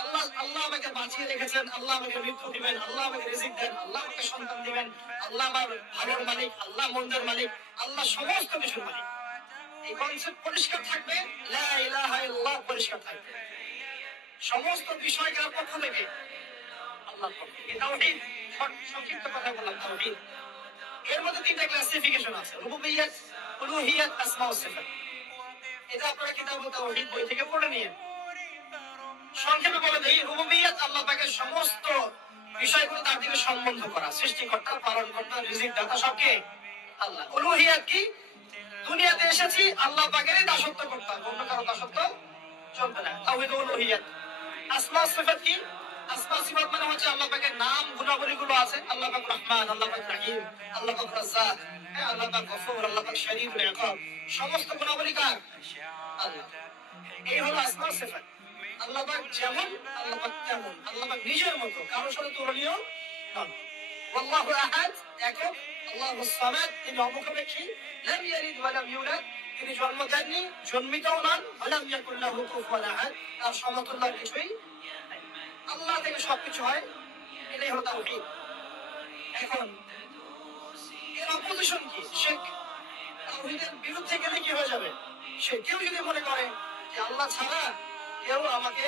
আল্লাহ আল্লাহ আমাকে বাঁচিয়ে রেখেছেন, আল্লাহ আমাকে মৃত্যু দিবেন, আল্লাহ আমাকে রিজিক দেন, আল্লাহ আমাকে সন্তান দিবেন, আল্লাহ আমার ভালোর মালিক, আল্লাহ মন্দের মালিক, আল্লাহ সমস্ত কিছুর মালিক। এই কনসেপ্ট পরিষ্কার থাকবে, লা ইলাহা ইল্লাল্লাহ পরিষ্কার থাকবে, সমস্ত বিষয় কার পক্ষ থেকে? আল্লাহর পক্ষ থেকে। তাওহীদ, সংক্ষিপ্ত কথা বললাম তাওহীদ। এর মধ্যে তিনটা ক্লাসিফিকেশন আছে, রুবুবিয়্যাত, উলুহিয়্যাত, আসমা ও সিফাত। এটা আপনারা কিতাবুত তাওহীদ বই থেকে পড়ে নিন। সংক্ষেপে বলে দেই, রুবুবিয়্যাত আল্লাহ পাকের সমস্ত বিষয়গুলো তার দিকে সম্বন্ধ করা, সৃষ্টিকর্তা, পালনকর্তা, রিজিক দাতা সবকে আল্লাহ। উলুহিয়্যাত কি? দুনিয়াতে এসেছি আল্লাহ পাকেরই দাসত্ব করতে হবে, অন্য কারো দাসত্ব চলবে না, তাওহীদ উলুহিয়্যাত। আসমা ও সিফাত কি? আসমা সিফাত মানে হচ্ছে আল্লাহ পাকের নাম গুণাবলী গুলো আছে, আল্লাহ পাক রহমান, আল্লাহ পাক রহিম, আল্লাহ পাক রাজ্জাক, আল্লাহ পাক গফুর, আল্লাহ পাক শরীফুল ইকাব, সমস্ত গুণাবলী কার? আল্লাহ। এই হলো আসমা সিফাত। আল্লাহ পাক যেমন, আল্লাহ পাক তেমন, আল্লাহ পাক নিজের মতো, কারোর সাথে তুলনীয় নন। আল্লাহু আহাদ, একক, আল্লাহুস সামাদ, তিনি অমুখাপেক্ষী, লাম ইয়ালিদ ওয়া লাম ইউলাদ, তিনি জন্ম দেননি, জন্মিতও নন, ওয়া লাম ইয়াকুল লাহু কুফুয়ান আহাদ, তার সমতুল্য কিছুই নাই। আল্লাহ থেকে সবকিছু হয়, এটাই হলো তাওহীদ। এখন এর অপোজিশন কি? শিরক। তাওহীদের বিরুদ্ধে গেলে কি হয়ে যাবে? সে কেউ যদি মনে করে যে আল্লাহ ছাড়া কেউ আমাকে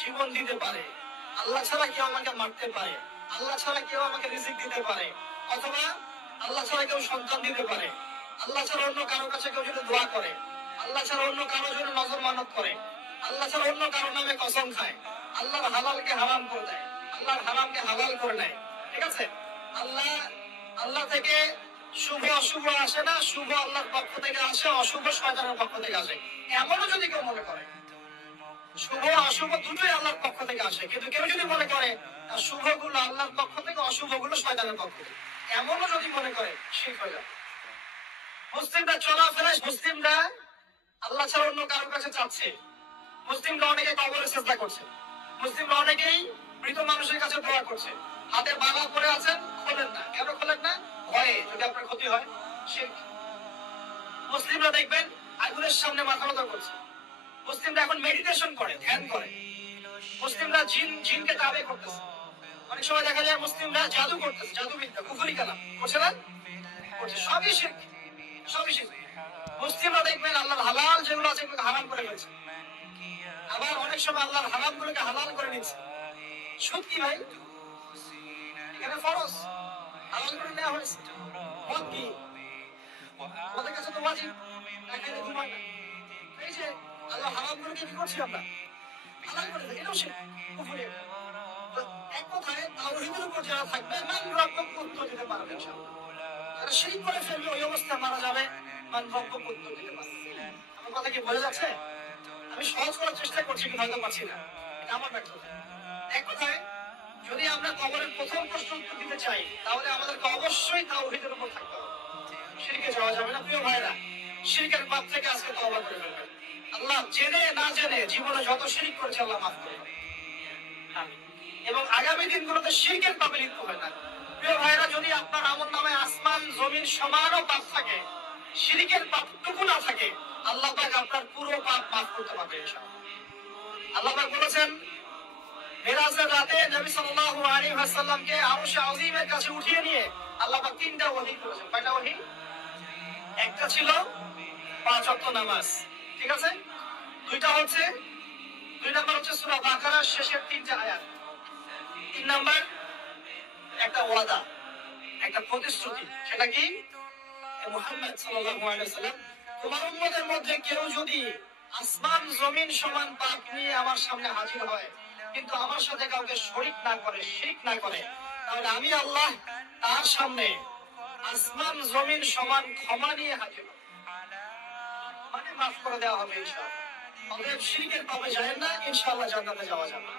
জীবন দিতে পারে, আল্লাহ ছাড়া কেউ আমাকে মারতে পারে, আল্লাহ ছাড়া কেউ আমাকে রিজিক দিতে পারে, অথবা আল্লাহ ছাড়া কেউ সন্তান দিতে পারে, আল্লাহ ছাড়া অন্য কারোর কাছে কেউ যদি দোয়া করে, আল্লাহ ছাড়া অন্য কারোর জন্য নজর মানত করে, আল্লাহ ছাড়া অন্য কারো নামে কসম খায়, আল্লাহর হালালকে হারাম করে দেয়, আল্লাহর হারামকে হালাল করে নেয়, ঠিক আছে? আল্লাহ থেকে শুভ অশুভ আসে না, শুভ আল্লাহর পক্ষ থেকে আসে, অশুভ শয়তানের পক্ষ থেকে আসে। এমনও যদি কেউ মনে করে শুভ অশুভ দুটোই আল্লাহর পক্ষ থেকে আসে, কিন্তু কেউ যদি মনে করে শুভ গুলো আল্লাহর পক্ষ থেকে, অশুভ গুলো শয়তানের পক্ষ থেকে, এমনও যদি মনে করে, শিরক হয়ে যাবে। মুসলিমরা চলাফেরায়, মুসলিমরা আল্লাহ ছাড়া অন্য কারোর কাছে চাচ্ছে, মুসলিমরা অনেকে কবরে সিজদা করছে, মুসলিমরা অনেকেই মৃত মানুষের কাছে দোয়া করছে, হাতে বালা পরে আছেন, খোলেন না। কেন খোলেন না? ভয়ে যদি আপনার ক্ষতি হয়। শিরক। মুসলিমরা দেখবেন আগুনের সামনে মাথা নত করছে, মুসলিমরা এখন মেডিটেশন করে, ধ্যান করে, মুসলিমরা জিনকে তাবে করতেছে, অনেক সময় দেখা যায় মুসলিমরা জাদু করতেছে, জাদুবিদ্যা, কুফরি কালাম করছে না, করছে, সবই শিরক, সবই শিরক। মুসলিমরা দেখবেন আল্লাহর হালাল যেগুলো আছে এগুলোকে হারাম করে ফেলছে, আবার অনেক সময় আল্লাহর হারাম গুলোকে হালাল করে নিচ্ছে। সুদ কি ভাই? এখানে ফরজ, হালাল করে নেওয়া হয়েছে। মদ কি? আমাদের কাছে তো ওয়াজিব, এখানে ঘুমায় না। এই যে আল্লাহ হারাম গুলোকে কি করছি আমরা? হালাল করে দেয়, এটাও শিরক, কুফরি। তো এক কথায় তাওহীদের উপর যারা থাকবে মান রব্বুক উত্তর দিতে পারবে ইনশাআল্লাহ। যারা শিরক করে ফেলবে ওই অবস্থায় মারা যাবে, মান রব্বুক উত্তর দিতে পারবে। আমার কথা কি বোঝা যাচ্ছে? আমি সহজ করার চেষ্টা করছি কিন্তু হয়তো পারছি না, এটা আমার ব্যর্থতা। এক কথায় যদি আমরা কবরের প্রথম প্রশ্ন উত্তর দিতে চাই তাহলে আমাদেরকে অবশ্যই তাওহীদের উপর থাকতে হবে, শিরকে যাওয়া যাবে না। প্রিয় ভাইরা, শিরকের পাপ থেকে আজকে তওবা করে ফেলবেন। আল্লাহ জেনে না জেনে জীবনে যত শিরক করেছে আল্লাহ মাফ করবেন, এবং আগামী দিনগুলোতে শিরকের পাপে লিপ্ত হবে না। প্রিয় ভাইরা, যদি আপনার আমলনামায় আসমান জমিন সমানও পাপ থাকে, শিরকের পাপটুকু না থাকে, আল্লাহ পাক আপনার পুরো পাপ মাফ করতে পারবে ইনশাআল্লাহ। আল্লাহ পাক বলেছেন মিরাজের রাতে নবী সাল্লাল্লাহু আলাইহি ওয়াসাল্লামকে আরশে আযীমের কাছে উঠিয়ে নিয়ে আল্লাহ পাক তিনটা ওহী করেছেন। কয়টা ওহী? একটা ছিল 5 ওয়াক্ত নামাজ, ঠিক আছে? দুই নাম্বার হচ্ছে সূরা বাকারার শেষের 3টা আয়াত। 3 নাম্বার একটা ওয়াদা, একটা প্রতিশ্রুতি। সেটা কি? মুহাম্মদ সাল্লাল্লাহু আলাইহি ওয়াসাল্লাম, তোমার উম্মতের মধ্যে কেউ যদি আসমান জমিন সমান পাপ নিয়ে আমার সামনে হাজির হয় কিন্তু আমার সাথে কাউকে শরীক না করে, শিরক না করে, তাহলে আমি আল্লাহ তার সামনে আসমান জমিন সমান ক্ষমা নিয়ে হাজির হব, মানে মাফ করে দেওয়া হবে ইনশাআল্লাহ। অতএব শিরকের পাপে যায় না, ইনশাআল্লাহ জান্নাতে যাওয়া যাবে।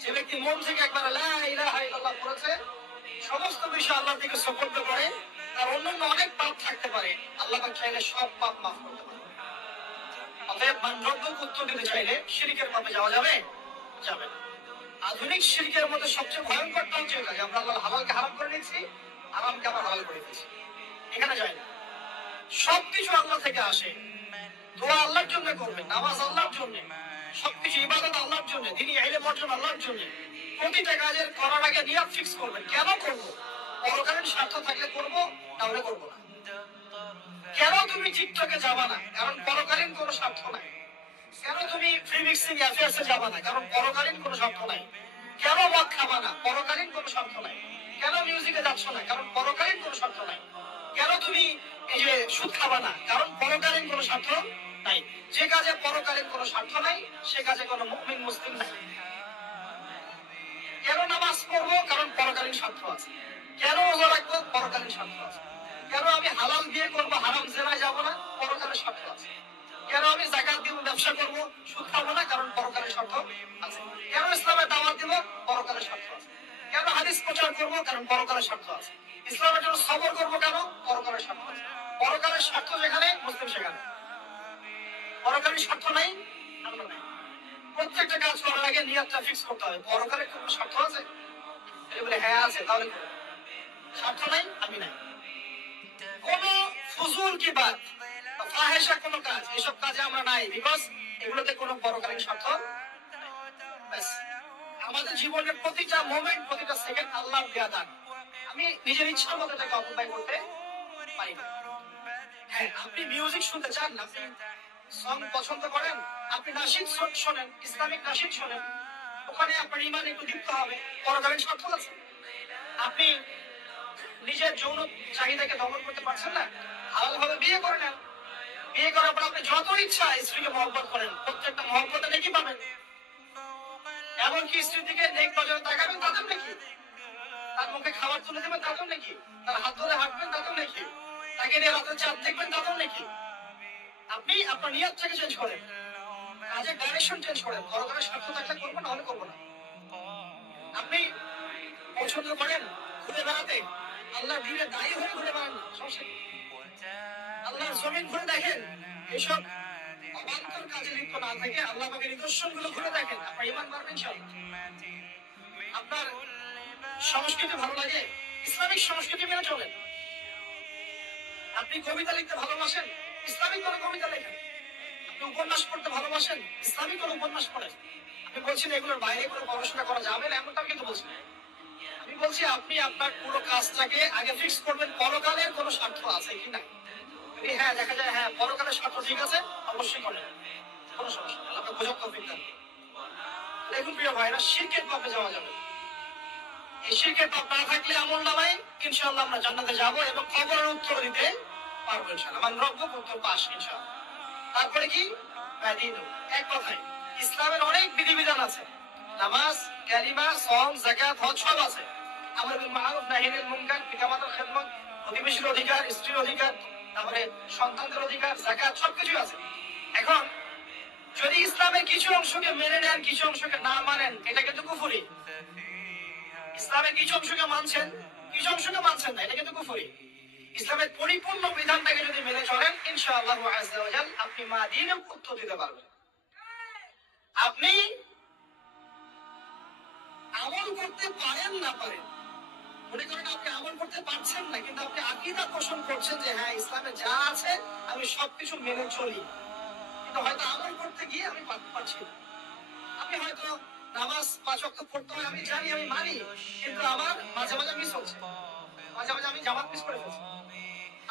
যে ব্যক্তি মন থেকে একবার লা ইলাহা ইল্লাল্লাহ পড়েছে, সমস্ত বিষয় আল্লাহর দিকে সুপর্দ করে, তার অন্যান্য অনেক পাপ থাকতে পারে, আল্লাহ পাক চাইলে সব পাপ মাফ করতে পারে। অতএব মান রব্বুক উত্তর দিতে চাইলে শিরকের পাপে যাওয়া যাবে? যাবে না। আধুনিক শিরকের মধ্যে সবচেয়ে ভয়ঙ্করটা হচ্ছে এটা যে আমরা আল্লাহর হালালকে হারাম করে নিচ্ছি, হারামকে আবার হালাল করে দিচ্ছি। এখানে যায় না। সবকিছু আল্লাহ থেকে আসে, দোয়া আল্লাহর জন্য করবেন, নামাজ আল্লাহর জন্য, সবকিছু ইবাদত আল্লাহর জন্য, দিনী ইলম অর্জন আল্লাহর জন্য। প্রতিটা কাজের করার আগে নিয়ত ফিক্স করবেন, কেন করব? পরকালীন স্বার্থ থাকলে করব, না হলে করব না। কেন তুমি টিকটকে যাবা না? কারণ পরকালীন কোনো স্বার্থ নাই। কেন তুমি ফ্রি মিক্সিং অ্যাফেয়ার্সে যাবা না? কারণ পরকালীন কোনো স্বার্থ নাই। কেন মদ খাবা না? পরকালীন কোনো স্বার্থ নাই। কেন মিউজিকে যাচ্ছ না? কারণ পরকালীন কোনো স্বার্থ নাই। কেন তুমি এই যে সুদ খাবা না? কারণ পরকালীন কোনো স্বার্থ নাই। যে কাজে পরকালীন কোনো স্বার্থ নাই সে কাজে কোনো মুমিন মুসলিম নাই। কেন নামাজ পড়বো? কারণ পরকালীন স্বার্থ আছে। কেন রোজা রাখবো? পরকালীন স্বার্থ আছে। কেন আমি হালাল বিয়ে করবো, হারাম জেনায় যাবো না? পরকালীন স্বার্থ আছে। কেন আমি যাকাত দিব, ব্যবসা করবো, সুদ খাবো না? কারণ পরকালীন স্বার্থ আছে। কেন ইসলামের দাওয়াত দিব? পরকালীন স্বার্থ আছে। কেন হাদিস প্রচার করবো? কারণ পরকালীন স্বার্থ আছে। ইসলামের জন্য সবর করবো কেন? পরকালীন স্বার্থ আছে। পরকালীন স্বার্থ যেখানে, মুসলিম সেখানে। পরকালীন স্বার্থ নাই, আল্লাহ নাই। প্রত্যেকটা কাজ করার আগে নিয়তটা ফিক্স করতে হবে, পরকালের কোনো স্বার্থ আছে? বলে হ্যাঁ আছে, তাহলে স্বার্থ নাই, আমি নাই। কোন ফুজুল কি বাত, ফাহেসা কোন কাজ, এসব কাজে আমরা নাই, বিকজ এগুলোতে কোনো পরকালীন স্বার্থ। আমাদের জীবনের প্রতিটা মোমেন্ট, প্রতিটা সেকেন্ড আল্লাহর দেয়া দান। আমি নিজের ইচ্ছার মতো এটাকে অকুপাই করতে পারি না। হ্যাঁ, আপনি মিউজিক শুনতে চান, আপনি সং পছন্দ করেন, আপনি নাশিদ শোনেন, ইসলামিক নাশিদ শোনেন, ওখানে আপনার ইমান একটু দীপ্ত হবে, পরকালীন স্বার্থ আছে। আপনি নিজের যৌন চাহিদাকে দমন করতে পারছেন না, হালাল ভাবে বিয়ে করে নেন, বিয়ে করার পর আপনি যত ইচ্ছা স্ত্রীকে মহব্বত করেন, প্রত্যেকটা মহব্বতে নেকি পাবেন। এমনকি স্ত্রীর দিকে নেক নজরে তাকাবেন, তাদের নাকি, তার মুখে খাবার তুলে দেবেন, তাদের নাকি, তার হাত ধরে হাঁটবেন, তাদের নাকি, তাকে নিয়ে রাতের চাঁদ দেখবেন, তাদের নাকি। আপনি আপনার নিয়তটাকে চেঞ্জ করেন, কাজের ডাইরেকশন চেঞ্জ করেন। পরকালের স্বার্থ থাকলে করবেন, নাহলে করবো না। আপনি পছন্দ করেন ঘুরে বেড়াতে, আল্লাহর দিনে দায়ী হয়ে ঘুরে বেড়ান না, সমস্যা কি? আল্লাহর জমিন ঘুরে দেখেন, এসব অবান্তর কাজে লিপ্ত না থেকে আল্লাহ পাকের নিদর্শন গুলো ঘুরে দেখেন, আপনার ঈমান বাড়বে ইনশাআল্লাহ। আপনার সংস্কৃতি ভালো লাগে, ইসলামিক সংস্কৃতি মেনে চলেন। আপনি কবিতা লিখতে ভালোবাসেন, ইসলামিক কোনো কবিতা লেখেন। আপনি উপন্যাস পড়তে ভালোবাসেন, ইসলামিক কোনো উপন্যাস পড়েন। আমি বলছি না এগুলোর বাইরে কোনো পড়াশোনা করা যাবে না, এমনটাও কিন্তু বলছি। আমি বলছি আপনি আপনার পুরো কাজটাকে আগে ফিক্স করবেন, পরকালের কোনো স্বার্থ আছে কিনা। যদি হ্যাঁ দেখা যায় হ্যাঁ পরকালের স্বার্থ ঠিক আছে, অবশ্যই করেন, কোনো সমস্যা নেই। আল্লাহ বোঝার তৌফিক দান। দেখুন প্রিয় ভাইরা, শিরকের পাপে যাওয়া যাবে। এই শিরকের পাপ না থাকলে আমল নামাই ইনশাআল্লাহ আমরা জান্নাতে যাব এবং কবরের উত্তর দিতে পারবো ইনশাআল্লাহ। আমার রব্বুর উত্তর পাস ইনশাআল্লাহ। তারপরে কি এক কথায় ইসলামের অনেক বিধিবিধান আছে, নামাজ, কালিমা, সওম, যাকাত, হজ সব আছে। আমর বিল মারুফ, নাহি আনিল মুনকার, পিতামাতার খেদমত, প্রতিবেশীর অধিকার, স্ত্রীর অধিকার, তারপরে সন্তানদের অধিকার, যাকাত সবকিছু আছে। এখন যদি ইসলামের কিছু অংশকে মেনে নেন, কিছু অংশকে না মানেন, এটা কিন্তু কুফরি। ইসলামের কিছু অংশকে মানছেন, কিছু অংশকে মানছেন না, এটা কিন্তু কুফরি। ইসলামের পরিপূর্ণ বিধানটাকে যদি মেনে চলেন ইনশাআল্লাহ আযজা ওয়া জাল আপনি মা দ্বীনের উত্তর দিতে পারবেন। আপনি আমল করতে পারেন না পারেন, মনে করেন আপনি আমল করতে পারছেন না, কিন্তু আপনি আকীদা পোষণ করছেন যে হ্যাঁ ইসলামে যা আছে আমি সবকিছু মেনে চলি, কিন্তু হয়তো আমল করতে গিয়ে আমি পারছি না। আপনি হয়তো নামাজ 5 ওয়াক্ত পড়তে হয় আমি জানি, আমি মানি, কিন্তু আমার মাঝে মাঝে মিস হচ্ছে, মাঝে মাঝে আমি জামাত মিস করে ফেলছি।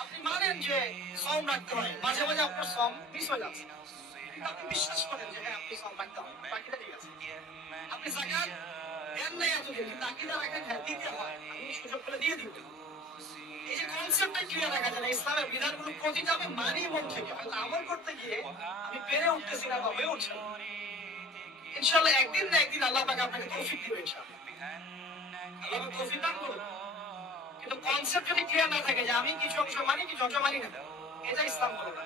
আপনি মানেন যে সওম রাখতে হয়, মাঝে মাঝে আপনার সওম মিস হয়ে যাচ্ছে, কিন্তু আপনি বিশ্বাস করেন যে হ্যাঁ আপনি সওম রাখতে হয়, বাকিটা ঠিক আছে। আপনি যাকাত দেন নাই এতদিন, কিন্তু আকীদা রাখেন হ্যাঁ দিতে হয়, আমি সুযোগ পেলে দিয়ে দিব। এই যে কনসেপ্টটা ক্লিয়ার রাখা যায় না, ইসলামের বিধানগুলো প্রতিটা আমি মানি মন থেকে, হয়তো আমল করতে গিয়ে আমি পেরে উঠতেছি না বা হয়ে উঠছে না। ইনশাআল্লাহ একদিন না একদিন আল্লাহ পাক আপনাকে তৌফিক দিবেন ইনশাআল্লাহ, আল্লাহ পাক তৌফিক দান করুন। কিন্তু কনসেপ্ট যদি ক্লিয়ার না থাকে যে আমি কিছু অংশ মানি, কিছু অংশ মানি না, এটা ইসলাম হলো না।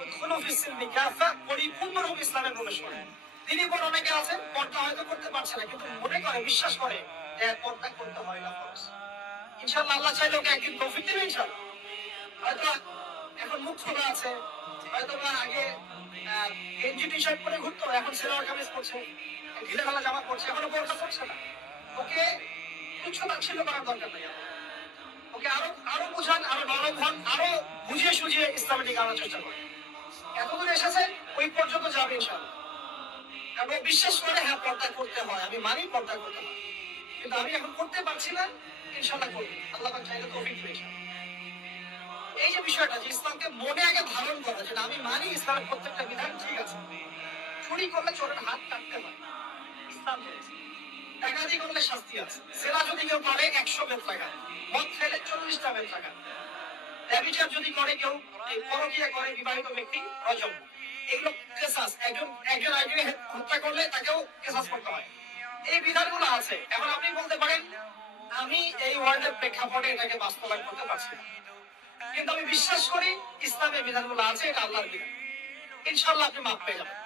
উদখুলু ফিস-সিলমি কাফা, পরিপূর্ণরূপে ইসলামে প্রবেশ করেন। দিনই পর অনেকে আছে পর্দা হয়তো করতে পারছে না, কিন্তু মনে করে, বিশ্বাস করে যে পর্দা করতে হয় না ফরজ। ইনশাআল্লাহ আল্লাহ চাইলে ওকে একদিন তৌফিক দিবেন ইনশাআল্লাহ। হয়তো এখন মুখ খোলা আছে, হয়তো বা আগে গেঞ্জি টি শার্ট পরে ঘুরতো, এখন সেলোয়ার কামিজ পরছে, ঢিলে ঢালা জামা পরছে, এখনো বোরকা পরছে না। ওকে তুচ্ছ-তাচ্ছিল্য করার দরকার নাই। ওকে আরো আরো বোঝান, আরো নরম হন, আরো বুঝিয়ে সুঝিয়ে ইসলামের দিকে আনার চেষ্টা করেন। এতদূর এসেছে, ওই পর্যন্ত যাবে ইনশাআল্লাহ। এবং বিশ্বাস করে হ্যাঁ পর্দা করতে হয়, আমি মানি পর্দা করতে হয়, কিন্তু আমি এখন করতে পারছি না, ইনশাআল্লাহ করব, আল্লাহ পাক চাইলে তৌফিক দিবেন ইনশাআল্লাহ। এই যে বিষয়টা, যে ইসলামকে মনে আগে ধারণ করা, যেটা আমি মানি ইসলামের প্রত্যেকটা বিধান ঠিক আছে। চুরি করলে চোরের হাত কাটতে হয়, ইসলাম বলেছে। ডাকাতি করলে শাস্তি আছে, জেনা যদি কেউ করে 100 বেত টাকা, মদ খেলে 40টা বেত টাকা, ব্যভিচার যদি করে কেউ, এই পরকীয়া করে বিবাহিত ব্যক্তি, রজম। এগুলো কেসাস, একজন আরেকজনকে হত্যা করলে তাকেও কেসাস করতে হয়। এই বিধানগুলো আছে। এখন আপনি বলতে পারেন আমি এই ওয়ার্ল্ডের প্রেক্ষাপটে এটাকে বাস্তবায়ন করতে পারছি না, কিন্তু আমি বিশ্বাস করি ইসলামের বিধানগুলো আছে, এটা আল্লাহর বিধান। ইনশাআল্লাহ আপনি মাফ পেয়ে যাবেন,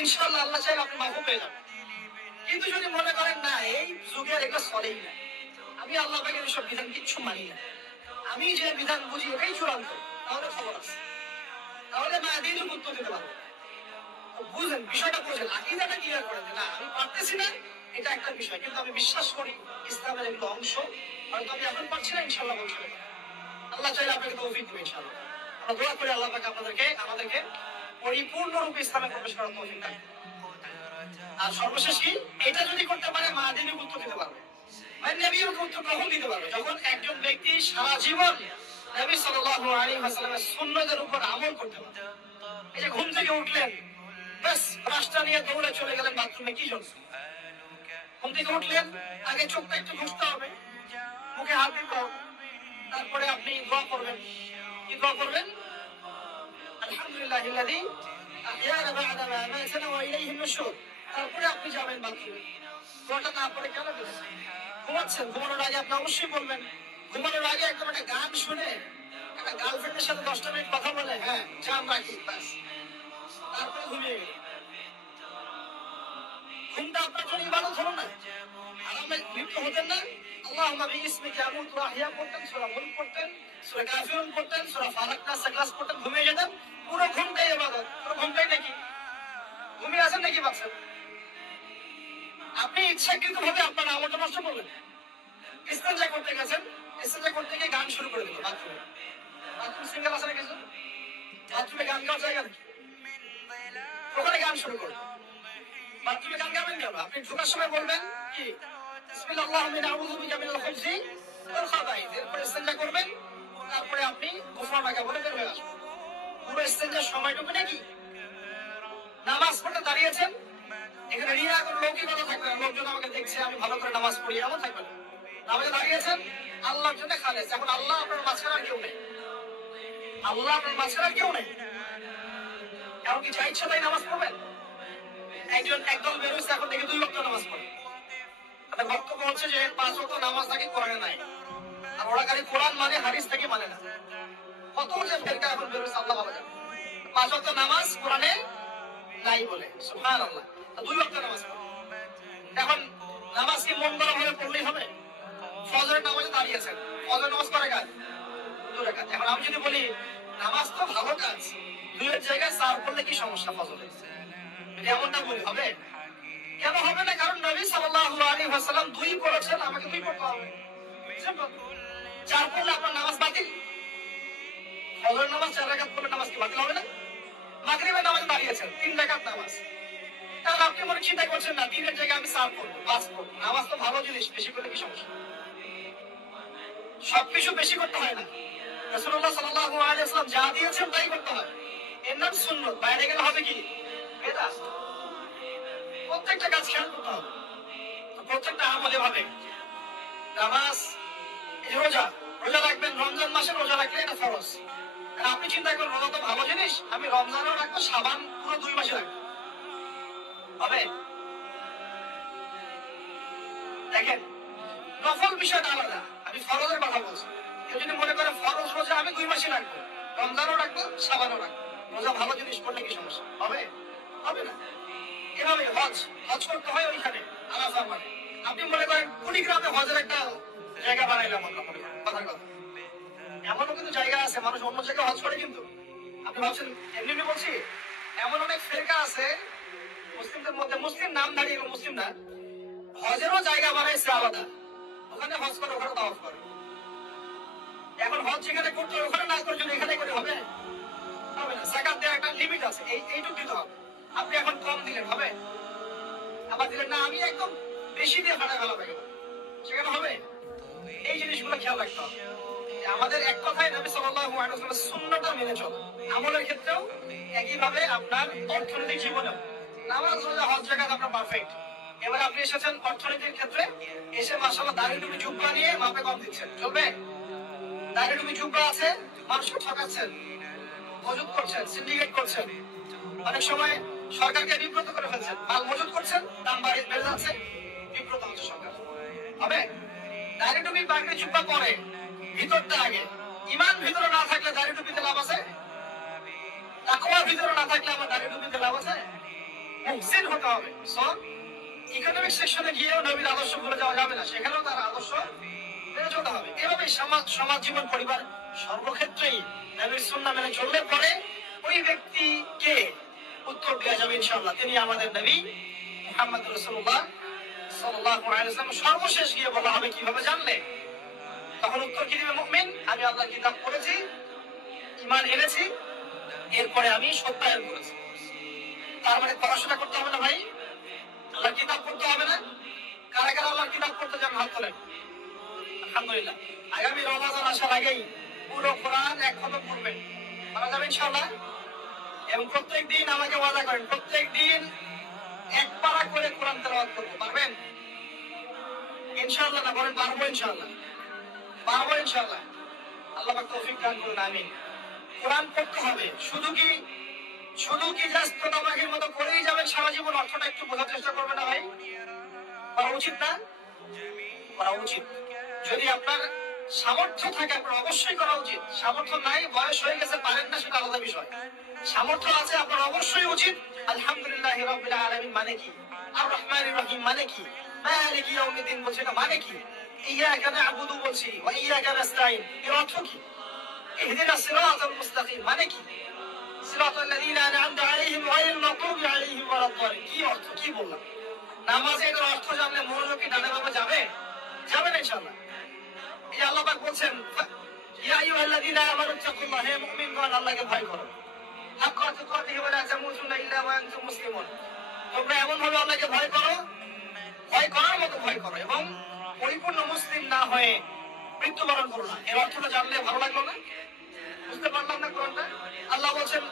ইনশাআল্লাহ আল্লাহ চাইলে আপনি মাফও পেয়ে যাবেন। কিন্তু যদি মনে করেন না এই যুগের এটা চলেই না, আমি আল্লাহ পাকের এসব বিধান কিচ্ছু মানি না, আমি যে বিধান বুঝি এটাই চূড়ান্ত, তাহলে খবর আছে, তাহলে মা দিনের উত্তর দিতে পারবো। বুঝলেন বিষয়টা, বুঝলেন, আকীদাটা ক্লিয়ার করেন যে না আমি পারতেছি না, এটা একটা বিষয়, কিন্তু আমি বিশ্বাস করি ইসলামের একটা অংশ, হয়তো আমি এখন পারছি না, ইনশাআল্লাহ বলছি আল্লাহ চাইলে আপনাকে তৌফিক দিবেন ইনশাআল্লাহ। আমরা দোয়া করি আল্লাহ পাক আমাদেরকে পরিপূর্ণরূপে ইসলামে প্রবেশ করার তৌফিক দান করুন। আর সর্বশেষ কি, এটা যদি করতে পারে মা দিনের উত্তর দিতে পারবে, মানে নবীর উত্তর গ্রহণ দিতে পারবে। যখন একজন ব্যক্তি সারা জীবন নবী সাল্লাল্লাহু আলাইহি ওয়াসাল্লামের সুন্নতের উপর আমল করতে পারে, এই যে ঘুম থেকে উঠলেন, বাস রাস্তা নিয়ে দৌড়ে চলে গেলেন বাথরুমে, কি জন্য? ঘুম থেকে উঠলেন, আগে চোখটা একটু ঘুষতে হবে, মুখে হাত দিতে হবে, তারপরে আপনি দোয়া করবেন। কি দোয়া করবেন? আলহামদুলিল্লাহিল্লাযী আহইয়ানা বা'দা মা আমাতানা ওয়া ইলাইহিন নুশুর। তারপরে আপনি যাবেন বাথরুমে। দোয়াটা না পড়ে কেন দিলেন? ঘুমাচ্ছেন, ঘুমানোর আগে আপনি অবশ্যই বলবেন। ঘুমানোর আগে একদম একটা গান শুনে একটা গার্লফ্রেন্ডের সাথে 10টা মিনিট কথা বলে হ্যাঁ জান রাখি ব্যাস, তারপরে ঘুমিয়ে গেলেন। ঘুমটা আপনার জন্য ইবাদত হলো না? আরামে লিপ্ত হতেন না? আল্লাহুম্মা বিইসমিকা আমুতু ওয়া আহইয়া পড়তেন, সূরা মুলক পড়তেন, সূরা কাফিরুন পড়তেন, সূরা ফালাক নাস ইখলাস পড়তেন, ঘুমিয়ে যেতেন। পুরো ঘুমটাই ইবাদত। পুরো ঘুমটাই নাকি ঘুমিয়ে আছেন নাকি বাঁচছেন? আপনি ইচ্ছাকৃতভাবে আপনার আমলটা নষ্ট করলেন। ইস্তেঞ্জা করতে গেছেন, ইস্তেঞ্জা করতে গিয়ে গান শুরু করে দিল বাথরুমে। বাথরুম সিঙ্গেল আছে না কিছু? বাথরুমে গান গাওয়ার জায়গা নেই, ওখানে গান শুরু করলো। বাথরুমে গান গাবেন কেন? আপনি ঢোকার সময় বলবেন কি বিসমিল্লাহ আল্লাহুম্মা নাউযু বিকা মিনাল খুবসি ওয়াল খাবাইস, এরপরে ইস্তেঞ্জা করবেন, তারপরে আপনি গুফরানাকা বলে বের হয়ে আসবেন। পুরো ইস্তেঞ্জার সময়টুকু নাকি নামাজ পড়তে দাঁড়িয়েছেন, এখানে রিয়া কোনো লৌকিকতা থাকবে না, লোকজন আমাকে দেখছে আমি ভালো করে নামাজ পড়ি এমন থাকবে না। নামাজে দাঁড়িয়েছেন আল্লাহর জন্য খালেস। এখন আল্লাহ আপনার মাঝখানে আর কেউ নেই, আল্লাহ আপনার মাঝখানে আর কেউ নেই। এমনকি যা ইচ্ছা তাই নামাজ পড়বেন। একদল বেরোচ্ছে এখন দেখে 2 ওয়াক্ত নামাজ পড়ে। তাদের বক্তব্য হচ্ছে যে 5 ওয়াক্ত নামাজ নাকি কোরআনে নাই, আর ওরা খালি কোরআন মানে হাদিস থেকে মানে না। কত যে ফেরকা এখন বেরোচ্ছে আল্লাহ ভালো জানে। 5 ওয়াক্ত নামাজ কোরআনে নাই বলে, সুবহানাল্লাহ। 2 ওয়াক্ত নামাজ পড়ে। এখন নামাজ কি মন গড়া ভাবে পড়লেই হবে? ফজরের নামাজে দাঁড়িয়েছেন, ফজরের নামাজ কয় রাকাত? 2 রাকাত। এখন আমি যদি বলি নামাজ তো ভালো কাজ, 2 এর জায়গায় 4 পড়লে কি সমস্যা ফজরে? এমনটা বলি হবে? কেন হবে না? কারণ নবী সাল্লাল্লাহু আলাইহি ওয়াসাল্লাম 2 পড়েছেন, আমাকে 2 পড়তে হবে। 4 পড়লে আপনার নামাজ বাতিল। ফজরের নামাজ 4 রাকাত পড়লে নামাজ কি বাতিল হবে না? মাগরিবের নামাজে দাঁড়িয়েছেন 3 রাকাত নামাজ, তাহলে আপনি মনে চিন্তা করছেন না 3 এর জায়গায় আমি 4 পড়বো, 5 পড়বো। নামাজ তো ভালো জিনিস, বেশি করলে কি সমস্যা? সবকিছু বেশি করতে হয় না। রাসূলুল্লাহ সাল্লাল্লাহু আলাইহি ওয়াসাল্লাম যা দিয়েছেন তাই করতে হয়। এর নাম সুন্নাত। বাইরে গেলে হবে কি বেদাত। প্রত্যেকটা কাজ খেয়াল করতে হবে। তো প্রত্যেকটা আমল এভাবে নামাজ, রোজা, রোজা রাখবেন রমজান মাসে, রোজা রাখলে এটা ফরজ। আর আপনি চিন্তা করেন রোজা তো ভালো জিনিস, আমি রমজানও রাখবো, শাবান পুরো 2 মাসে রাখবো, হবে? দেখেন নফল বিষয়টা আলাদা, আমি ফরজের কথা বলছি। কেউ যদি মনে করে ফরজ রোজা আমি 2 মাসে রাখবো, রমজানও রাখবো, শাবানও রাখবো, রোজা ভালো জিনিস করলে কি সমস্যা হবে? হবে না। এভাবে হজ, হজ করতে হয় ওইখানে আরাফার মানে। আপনি মনে করেন কুড়িগ্রামে হজের একটা জায়গা বানাইলাম আমরা, মনে করেন কথার কথা, এমনও কিন্তু জায়গা আছে মানুষ অন্য জায়গায় হজ করে, কিন্তু আপনি ভাবছেন এমনি বলছি, এমন অনেক ফেরকা আছে মুসলিমদের মধ্যে, মুসলিম নাম দাঁড়িয়ে মুসলিম না, হজেরও জায়গা বানাইছে আলাদা, ওখানে হজ করে, ওখানে তাওয়াফ করে। এখন হজ যেখানে করতে হবে ওখানে না করে যদি এখানে করে হবে? হবে না। যাকাত দেওয়ার একটা লিমিট আছে, এইটুকু দিতে হবে। আপনি এখন কম দিলেন হবে, আবার দিলেন না আমি একদম বেশি দিয়ে ফাটা ফেলা পাই, সেখানে হবে? এই জিনিসগুলো খেয়াল রাখতে হবে। আমাদের এক কথায় নবী সাল্লাল্লাহু আলাইহি ওয়াসাল্লামের সুন্নাহটা মেনে চলা। আমলের ক্ষেত্রেও একইভাবে, আপনার অর্থনৈতিক জীবনেও নামাজ, রোজা, হজ, যাকাত আপনার পারফেক্ট। এবার আপনি এসেছেন অর্থনীতির ক্ষেত্রে, এসে মাশাআল্লাহ দাড়ি টুপি জুব্বা নিয়ে মাপে কম দিচ্ছেন, চলবে? দাড়ি টুপি জুব্বা আছে, মানুষকে ঠকাচ্ছেন, মজুদ করছেন, সিন্ডিকেট করছেন, অনেক সময় সরকারকে বিব্রত করে ফেলছেন, মাল মজুদ করছেন, দাম বেড়ে যাচ্ছে, বিব্রত হচ্ছে সরকার, হবে? দাড়ি টুপি পাগড়ি জুব্বা পরে ভিতরটা আগে, ইমান ভিতরে না থাকলে দাড়ি টুপিতে লাভ আছে? তাকওয়ার ভিতরে না থাকলে আমার দাড়ি টুপিতে লাভ আছে? মুহসিন হতে হবে। সো ইকোনমিক সেকশনে গিয়েও নবীর আদর্শ ভুলে যাওয়া যাবে না, সেখানেও তার আদর্শ মেনে চলতে হবে। এভাবে সমাজ জীবন, পরিবার সর্বক্ষেত্রেই নবীর সুন্নাহ মেনে চললে পরে ওই ব্যক্তিকে উত্তর দেওয়া যাবে ইনশাআল্লাহ, তিনি আমাদের নবী মুহাম্মদ রাসূলুল্লাহ সাল্লাল্লাহু আলাইহি ওয়াসাল্লাম। সর্বশেষ গিয়ে বলা হবে কিভাবে জানলে? তখন উত্তর কি দিবে মুমিন? আমি আল্লাহর কিতাব পড়েছি, ঈমান এনেছি, এরপরে আমি সত্যায়ন করেছি। তার মানে পড়াশোনা করতে হবে না ভাই, আল্লাহর কিতাব পড়তে হবে না? কারা কারা আল্লাহর কিতাব পড়তে যান হাত তোলেন। আলহামদুলিল্লাহ। আগামী রমজান আসার আগেই পুরো কোরআন এক খতম করবেন, পারা যাবে ইনশাআল্লাহ। এবং প্রত্যেক দিন আমাকে ওয়াদা করেন, প্রত্যেক দিন 1 পারা করে কোরআন তেলাওয়াত করব, পারবেন ইনশাআল্লাহ? না বলেন পারবো ইনশাআল্লাহ? পারবো ইনশাআল্লাহ। আল্লাহ পাক তৌফিক দান করুন, আমিন। কোরআন পড়তে হবে। শুধু কি জাস্ট তোতাবাগের মতো করেই যাবেন সারা জীবন? অর্থটা একটু বোঝার চেষ্টা করবে না ভাই? করা উচিত না? করা উচিত। যদি আপনার সামর্থ্য থাকে আপনার অবশ্যই করা উচিত। সামর্থ্য নাই, বয়স হয়ে গেছে, পারেন না, সেটা আলাদা বিষয়। সামর্থ্য আছে আপনার অবশ্যই উচিত। আলহামদুলিল্লাহি রাব্বিল আলামিন মানে কি? আর রহমানির রহিম মানে কি? মালিকি ইয়াউমিদ্দিন বলছে এটা মানে কি? ইয়াকা না'বুদু বলছি ওয়া ইয়াকা নাস্তাইন এর অর্থ কি? ইহদিনাস সিরাতাল মুস্তাকিম মানে কি? সিরাতাল লাযিনা আন'আমতা আলাইহিম গায়রিল মাগদুবি আলাইহিম ওয়ালাদ-দালিন কি অর্থ? কি বললাম? নামাজে এর অর্থ জানলে মনোযোগ কি ডানে বামে যাবে? যাবে না ইনশাআল্লাহ। এই আল্লাহ পাক বলছেন ইয়া আইয়ুহাল্লাযিনা আমানু তাকুল্লাহ, হে মুমিনগণ আল্লাহকে ভয় করো। হাক্কা তুকাতিহি ওয়া লা তামুতুন্না ইল্লা ওয়া আনতুম মুসলিমুন। তোমরা এমন ভাবে আল্লাহকে ভয় করো, ভয় করার মতো ভয় করো এবং পরিপূর্ণ মুসলিম না হয়ে মৃত্যুবরণ করো না। এর অর্থটা জানলে ভালো লাগলো না? বুঝতে পারলাম না কোরআনটা? আল্লাহ বলছেন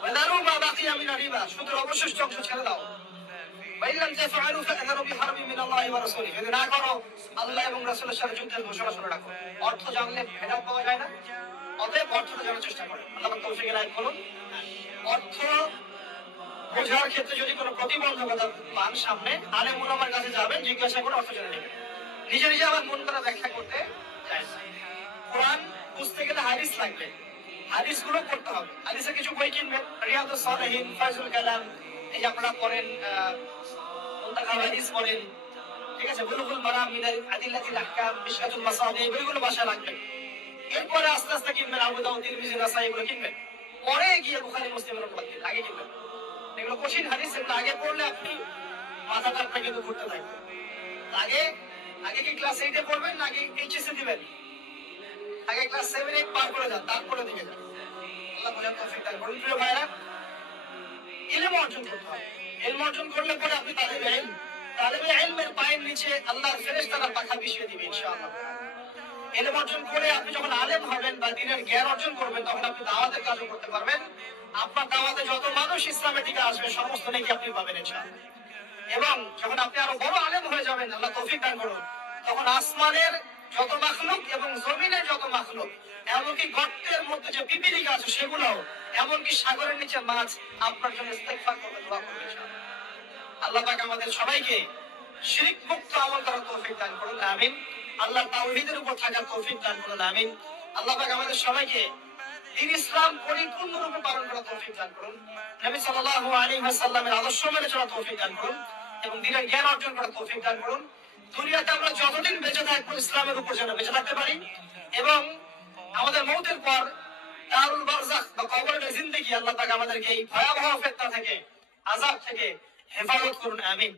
ওয়াদারু মা বাকিয়া মিনার রিবা, সুদের অবশিষ্ট অংশ ছেড়ে দাও। ওয়াইলাম তাফআলু ফা'যারু বিহারবিন মিনাল্লাহি ওয়া রাসূলিহি, যদি না করো আল্লাহ এবং রাসূলের সাথে যুদ্ধের ঘোষণা শুনে রাখো। অর্থ জানলে ভেদাও পাওয়া যায় না? অতএব অর্থটা জানার চেষ্টা করো। আল্লাহ পাক তৌফিক দান করুন। অর্থ বোঝার ক্ষেত্রে যদি কোনো প্রতিবন্ধকতা পান সামনে, আলেম ওলামার কাছে যাবেন, জিজ্ঞাসা করে অর্থ জেনে নেবেন। নিজে নিজে আবার মন করা ব্যাখ্যা করতে চায় না। কোরআন বুঝতে গেলে হাদিস লাগবে, হাদিসগুলো পড়তে হবে। হাদিসের কিছু বই কিনবেন, রিয়াদুস সালিহিন, ফায়জুল কালাম, এই যে আপনারা পড়েন, মুনতাকা হাদিস পড়েন, ঠিক আছে, বুলুগুল মারাম মিনাল আদিল্লাতিল আহকাম, মিশকাতুল মাসাবিহ, এই বইগুলো বাসায় রাখবেন। এরপরে আস্তে আস্তে কিনবেন আবু দাউদ, তিরমিজি, নাসাই, এগুলো কিনবেন। পরে গিয়ে বুখারী, মুসলিমের অনুবাদ কিনবেন, আগে কিনবেন। এগুলো কঠিন হাদিস, এগুলো আগে পড়লে আপনি মাথাটা আপনার কিন্তু ঘুরতে থাকবে। আগে কি ক্লাস 8 এ পড়বেন না আগে এইচএসসি দিবেন? আগে ক্লাস 7 8 পার করে যান, তারপরে দিকে যান। আল্লাহ বোঝার তৌফিক দান করুন। প্রিয় ভাইরা, ইলম অর্জন করতে হবে। ইলম অর্জন করলে পরে আপনি তালেবে ইলমের পায়ের নিচে আল্লাহর ফেরেশতারা পাখা বিছিয়ে দিবে ইনশাআল্লাহ। ইলম অর্জন করে আপনি যখন আলেম হবেন বা দ্বীনের জ্ঞান অর্জন করবেন, তখন আপনি দাওয়াতের কাজও করতে পারবেন। আপনার দাওয়াতে যত মানুষ ইসলামের দিকে আসবে সমস্ত নেকি আপনি পাবেন ইনশাআল্লাহ। এবং যখন আপনি আরো বড় আলেম হয়ে যাবেন, আল্লাহ তৌফিক দান করুন, তখন আসমানের যত মাখলুক এবং জমিনের যত মাখলুক, এমনকি গর্তের মধ্যে যে পিপিলিকা আছে সেগুলোও, এমনকি সাগরের নিচে মাছ আপনার জন্য ইস্তেগফার করবে, দোয়া করবে ইনশাআল্লাহ। আল্লাহ পাক আমাদের সবাইকে শিরক মুক্ত আমল করার তৌফিক দান করুন, আমিন। আল্লাহ তাওহীদের উপর থাকার তৌফিক দান করুন, আমিন। আল্লাহ পাক আমাদের সবাইকে দ্বীন ইসলাম পরিপূর্ণরূপে পালন করার তৌফিক দান করুন, নবী সাল্লাল্লাহু আলাইহি ওয়াসাল্লামের আদর্শ মেনে চলার তৌফিক দান করুন এবং দ্বীনের জ্ঞান অর্জন করার তৌফিক দান করুন। দুনিয়াতে আমরা যতদিন বেঁচে থাকবো ইসলামের উপর যেন বেঁচে থাকতে পারি এবং আমাদের মওতের পর দারুল বারযাখ বা কবরের জিন্দেগি আল্লাহ পাক আমাদেরকে এই ভয়াবহ ফিতনা থেকে, আযাব থেকে হেফাজত করুন, আমিন।